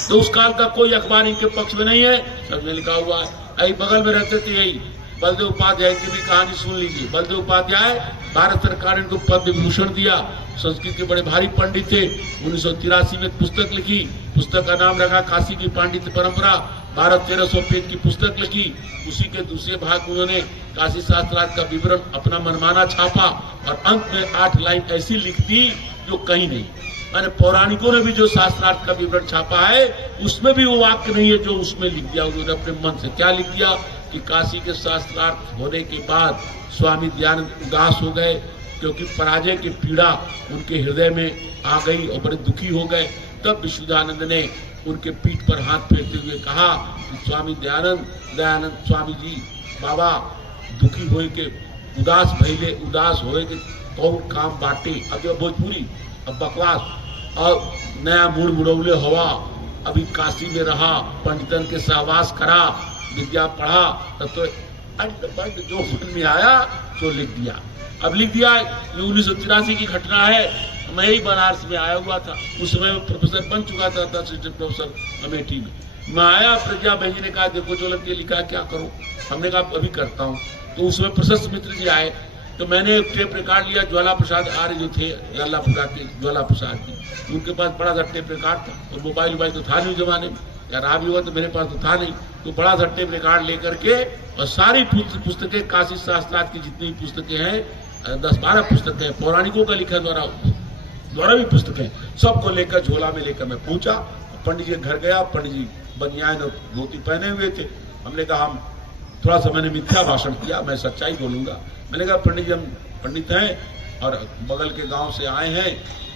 तो उस काल का कोई अखबार इनके पक्ष में नहीं है, सबने लिखा हुआ है। यही बगल में रहते थे, यही बलदेव उपाध्याय की भी कहानी सुन लीजिए। बलदेव उपाध्याय, भारत सरकार ने इनको पद्म विभूषण दिया, संस्कृत के बड़े भारी पंडित थे। 1983 में पुस्तक लिखी, पुस्तक का नाम रखा काशी की पांडित्य परंपरा। 1200-1300 पेज की पुस्तक लिखी। उसी के दूसरे भाग में उन्होंने काशी शास्त्रार्थ का विवरण अपना मनमाना छापा, और अंत में 8 लाइन ऐसी लिख दी जो कहीं नहीं। मैंने पौराणिकों ने भी जो शास्त्रार्थ का विवरण छापा है, उसमें भी वो वाक्य नहीं है जो उसमें लिख दिया उन्होंने अपने मन से। क्या लिख दिया कि काशी के शास्त्रार्थ होने के बाद स्वामी दयानंद उदास हो गए, क्योंकि पराजय की पीड़ा उनके हृदय में आ गई और बड़े दुखी हो गए। तब विशुद्धानंद ने उनके पीठ पर हाथ फेरते हुए कहा कि स्वामी दयानंद स्वामी जी बाबा दुखी होए के उदास भइले, उदास होए के कौन काम बाटे। अब भोजपुरी, अब बकवास और नया मुड़ मुड़ौले हवा, अभी काशी में रहा, पंडितन के सहवास करा, विद्या पढ़ा, तब तो अंड बंड जो मन में आया तो लिख दिया। अब लिख दिया, ये 1983 की घटना है। मैं ही बनारस में आया हुआ था, उस समय में प्रोफेसर बन चुका था, असिस्टेंट प्रोफेसर अमेठी में। मैं आया, प्रज्ञा बहन जी ने कहा देखो ज्वलन के लिखा क्या करूं, हमने कहा अभी करता हूं। तो उसमें प्रशस्त मित्र जी आए, तो मैंने एक टेप रिकॉर्ड लिया, ज्वाला प्रसाद आर्य जो थे लल्लापुरा के ज्वाला प्रसाद जी, उनके पास बड़ा सा टेप रिकॉर्ड था, और मोबाइल तो था नहीं जमाने में, या रहा भी हुआ तो मेरे पास तो था नहीं। तो बड़ा सा टेप रिकॉर्ड लेकर के और सारी पुस्तकें, काशी शास्त्रार्थ की जितनी पुस्तकें हैं, 10-12 पुस्तकें, पौराणिकों का लिखा द्वारा भी पुस्तकें, सबको लेकर झोला में लेकर मैं पहुंचा। पंडित जी के घर गया, पंडित जी बनियान और धोती पहने हुए थे। हमने कहा, हम थोड़ा सा मैंने मिथ्या भाषण किया, मैं सच्चाई बोलूंगा। मैंने कहा पंडित जी हम पंडित हैं और बगल के गांव से आए हैं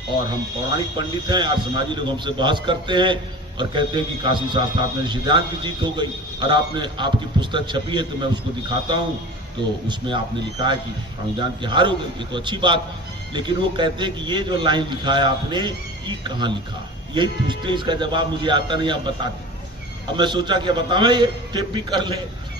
और हम पौराणिक पंडित हैं, और समाजी लोग हमसे बहस करते हैं और कहते हैं कि काशी शास्त्रार्थ में ऋषिध्यान की जीत हो गई, और आपकी पुस्तक छपी है तो मैं उसको दिखाता हूँ, तो उसमें आपने लिखा है कि ऋषिध्यान की हार हो गई। ये तो अच्छी बात, लेकिन वो कहते हैं कि ये जो लाइन लिखा है आपने, ये कहाँ लिखा? यही पूछते, इसका जवाब मुझे आता नहीं, आप बताते। अब मैं सोचा कि बताओ, ये टेप भी कर ले।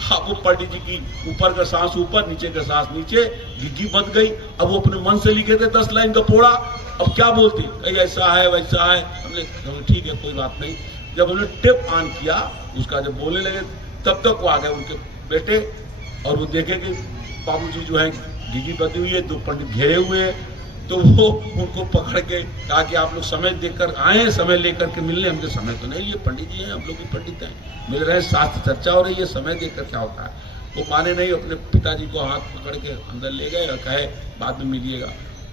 अब वो पंडित जी की ऊपर का सांस ऊपर, नीचे का सांस नीचे, घिघी बंध गई। अब वो अपने मन से लिखे थे 10 लाइन का पोड़ा, अब क्या बोलती, ऐसा है वैसा है। हमने ठीक है कोई बात नहीं। जब हमने टेप ऑन किया, उसका जब बोलने लगे, तब तक वो आ गए उनके बेटे, और वो देखे कि बाबूजी जो है घिघी बंधी हुई है, 2 पंडित घेरे हुए हैं। तो वो उनको पकड़ के कहा कि आप लोग समय देखकर आए, समय लेकर के मिलने। हमने समय तो नहीं लिए, पंडित जी हैं, हम लोग भी पंडित हैं, मिल रहे हैं, शास्त्र चर्चा हो रही है, समय देखकर क्या होता है। वो माने नहीं, अपने पिताजी को हाथ पकड़ के अंदर ले गए और कहे बाद में मिलिएगा।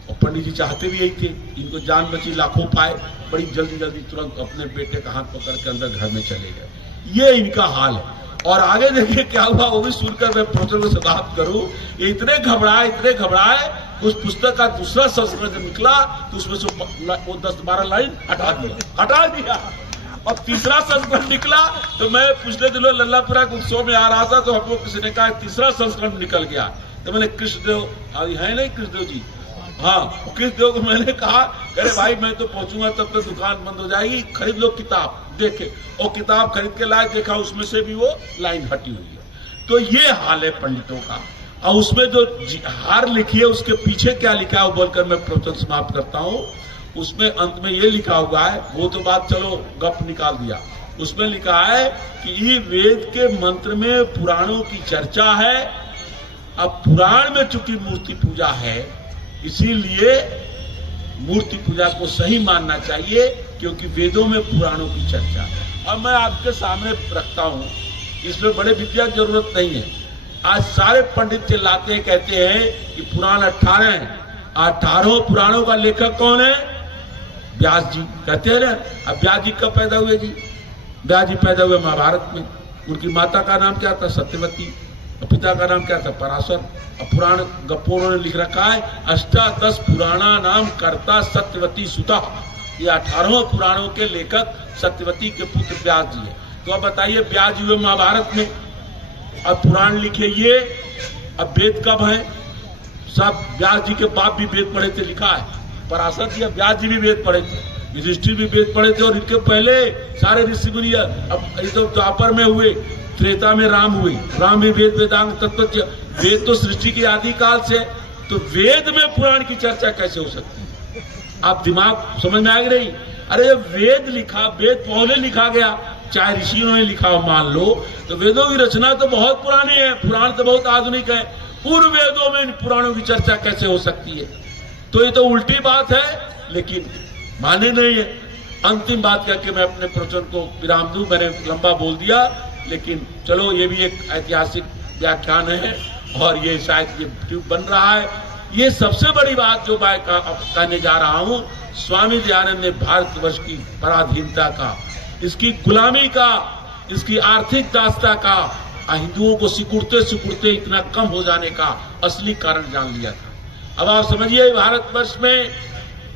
और पंडित जी चाहते भी यही थे, इनको जान बची, लाखों पाए, बड़ी जल्दी तुरंत अपने बेटे का हाथ पकड़ के अंदर घर में चले गए। ये इनका हाल है। और आगे देखिए क्या हुआ, वो भी सुनकर मैं प्रोफेसर को समाप्त करूं। ये इतने घबराए, उस पुस्तक का दूसरा संस्करण जब निकला तो उसमें से वो 10-12 लाइन हटा दिया। और तीसरा संस्करण निकला तो मैं पिछले दिनों लल्लापुरा के उत्सव में आ रहा था, तो हमको किसी ने कहा तीसरा संस्करण निकल गया। तो मैंने कृष्णदेव है नहीं, कृष्णदेव जी, हाँ, कृष्णदेव को मैंने कहा, अरे भाई मैं तो पहुंचूंगा तब तक दुकान बंद हो जाएगी, खरीद लो किताब। देखे और किताब खरीद के लाए, देखा उसमें से भी वो लाइन हटी हुई है। तो ये हाल है पंडितों का। और उसमें जो हार लिखी है, उसके पीछे क्या लिखा है वो बोलकर मैं प्रवचन समाप्त करता हूं। उसमें अंत में ये लिखा हुआ है, वो तो बात चलो गप निकाल दिया। उसमें लिखा है कि ये वेद के मंत्र में पुराणों की चर्चा है। अब पुराण में चूंकि मूर्ति पूजा है, इसीलिए मूर्ति पूजा को सही मानना चाहिए, क्योंकि वेदों में पुराणों की चर्चा है। अब मैं आपके सामने रखता हूं, इसमें बड़े विद्या की जरूरत नहीं है। आज सारे पंडित चिल्लाते हैं, कहते हैं कि पुराण 18 हैं। 18 पुराणों का लेखक कौन है? व्यास जी। कहते हैं ना, अब व्यास जी कब पैदा हुए जी? व्यास जी पैदा हुए महाभारत में। उनकी माता का नाम क्या था? सत्यवती। और पिता का नाम क्या था? पराशर। और पुराण गप्पों ने लिख रखा है, 18 पुराणा नाम कर्ता सत्यवती सुता। ये 18 पुराणों के लेखक सत्यवती के पुत्र व्यास जी है। तो अब बताइए, व्यास जी हुए महाभारत में, अब पुराण लिखे ये, अब वेद कब है? सब व्यास जी के बाप भी वेद पढ़े थे, लिखा है। पराशर जी, व्यास जी भी वेद पढ़े थे, युधिष्ठिर भी वेद पढ़े थे, और इनके पहले सारे ऋषि मुनि, अब ये तो द्वापर में हुए, त्रेता में राम हुए, राम भी वेद वेदांग तत्व। वेद तो सृष्टि के आदि काल से, तो वेद में पुराण की चर्चा कैसे हो सकती है? आप दिमाग समझ में आएगा नहीं? अरे वेद लिखा, वेद पहले लिखा गया, चाहे ऋषियों ने लिखा हो मान लो, तो वेदों की रचना तो बहुत पुरानी है, पुराण तो बहुत आधुनिक है। पूर्व वेदों में इन पुराणों की चर्चा कैसे हो सकती है? तो ये तो उल्टी बात है, लेकिन माने नहीं है। अंतिम बात करके मैं अपने प्रवचन को विराम दूं। मैंने लंबा बोल दिया, लेकिन चलो, ये भी एक ऐतिहासिक व्याख्यान है, और ये शायद ये ट्यूब बन रहा है। ये सबसे बड़ी बात जो मैं कहने जा रहा हूं, स्वामी दयानंद ने भारतवर्ष की पराधीनता का, इसकी गुलामी का, इसकी आर्थिक दासता का, हिंदुओं को सिकुड़ते इतना कम हो जाने का असली कारण जान लिया था। अब आप समझिए भारतवर्ष में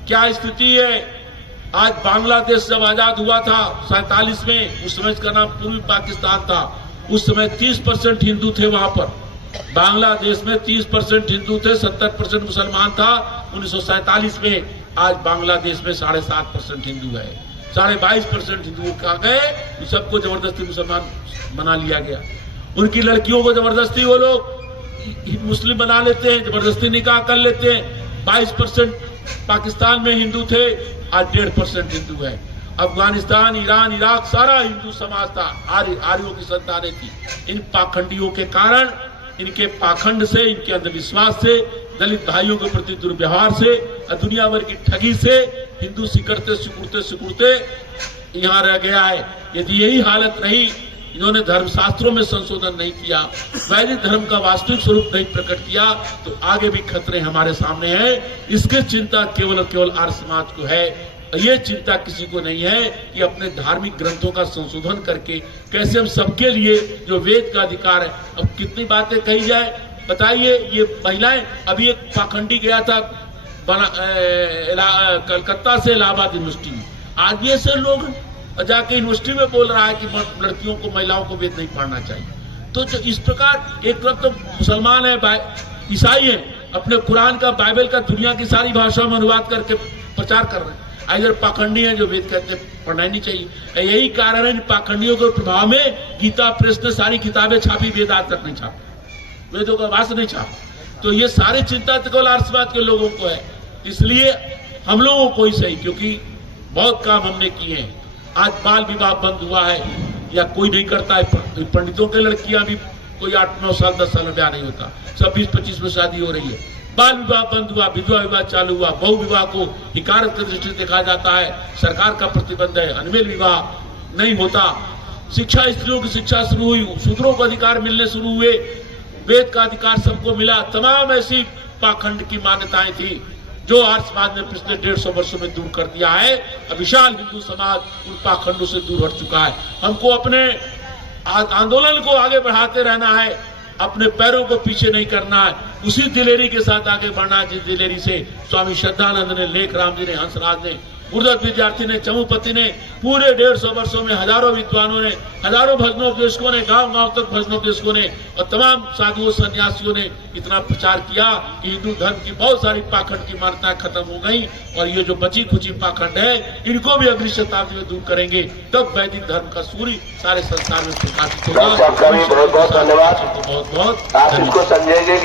क्या स्थिति है। आज बांग्लादेश जब आजाद हुआ था 47 में, उस समय इसका नाम पूर्वी पाकिस्तान था। उस समय 30% हिंदू थे वहां पर। बांग्लादेश में 30% हिंदू थे, 70% मुसलमान था 1947 में। आज बांग्लादेश में 7.5% हिंदू है, 22.5% हिंदुओं का गए, तो सबको जबरदस्ती मुसलमान बना लिया गया। उनकी लड़कियों को जबरदस्ती वो लोग मुस्लिम बना लेते हैं, जबरदस्ती निकाह कर लेते हैं। 22% पाकिस्तान में हिंदू थे, आज 1.5% हिंदू है। अफगानिस्तान, ईरान, इराक सारा हिंदू समाज था, आर्यों की संतानें थी। इन पाखंडियों के कारण, इनके पाखंड से, इनके अंधविश्वास से, दलित भाइयों के प्रति दुर्व्यवहार से, दुनिया भर की ठगी से हिंदू सिकुड़ते सिकुड़ते सिकुड़ते यहाँ रह गया है। यदि यही हालत रही, इन्होंने धर्मशास्त्रों में संशोधन नहीं किया, वैदिक धर्म का वास्तविक स्वरूप नहीं प्रकट किया, तो आगे भी खतरे हमारे सामने हैं। इसकी चिंता केवल और केवल आर्य समाज को है। ये चिंता किसी को नहीं है कि अपने धार्मिक ग्रंथों का संशोधन करके कैसे हम सबके लिए जो वेद का अधिकार है, अब कितनी बातें कही जाए बताइए। ये महिलाएं, अभी एक पाखंडी गया था कलकत्ता से इलाहाबाद यूनिवर्सिटी में, आज ये से लोग जाके यूनिवर्सिटी में बोल रहा है कि लड़कियों को, महिलाओं को वेद नहीं पढ़ना चाहिए। तो जो इस प्रकार एक तरफ तो मुसलमान है, ईसाई है, अपने कुरान का, बाइबल का दुनिया की सारी भाषाओं में अनुवाद करके प्रचार कर रहे हैं, इधर पाखंडी है जो वेद कहते पढ़ना ही नहीं चाहिए। यही कारण है इन पाखंडियों के प्रभाव में गीता प्रेस ने सारी किताबें छापी, वेद आज तक नहीं छापा, वेदों का भाष्य नहीं छापा। तो ये सारी चिंता तो केवल आर्य समाज के लोगों को है, इसलिए हम लोगों को ही सही, क्योंकि बहुत काम हमने किए हैं। आज बाल विवाह बंद हुआ है या कोई नहीं करता है, पंडितों के लड़कियां भी कोई 8-9 साल 10 साल में ब्याह नहीं होता, सब 20-25 में शादी हो रही है। बाल विवाह बंद हुआ, विधवा विवाह चालू हुआ, बहु विवाह को हिकारत की दृष्टि से देखा जाता है, सरकार का प्रतिबंध है, अनमेल विवाह नहीं होता। शिक्षा, स्त्रियों की शिक्षा शुरू हुई, शूद्रों को अधिकार मिलने शुरू हुए, वेद का अधिकार सबको मिला। तमाम ऐसी पाखंड की मान्यताएं थी जो आर्य समाज ने पिछले 150 वर्षों में दूर कर दिया है। अब विशाल हिंदू समाज उन पाखंडों से दूर हट चुका है। हमको अपने आंदोलन को आगे बढ़ाते रहना है, अपने पैरों को पीछे नहीं करना है, उसी दिलेरी के साथ आगे बढ़ना है जिस दिलेरी से स्वामी श्रद्धानंद ने, लेखराम जी ने, हंसराज ने, गुरुदत्त विद्यार्थी ने, चमुपति ने, पूरे 150 वर्षों में हजारों विद्वानों ने, हजारों भजनोपदेशकों ने, गांव-गांव तक भजनोपदेशकों ने और तमाम साधुओं सन्यासियों ने इतना प्रचार किया कि हिंदू धर्म की बहुत सारी पाखंड की मान्यताएं खत्म हो गई। और ये जो बची खुची पाखंड है, इनको भी अगली शताब्दी में दूर करेंगे, तब वैदिक धर्म का सूर्य सारे संसार में प्रकाशित होगा। बहुत बहुत धन्यवाद। बहुत बहुत आप इसको समझेंगे।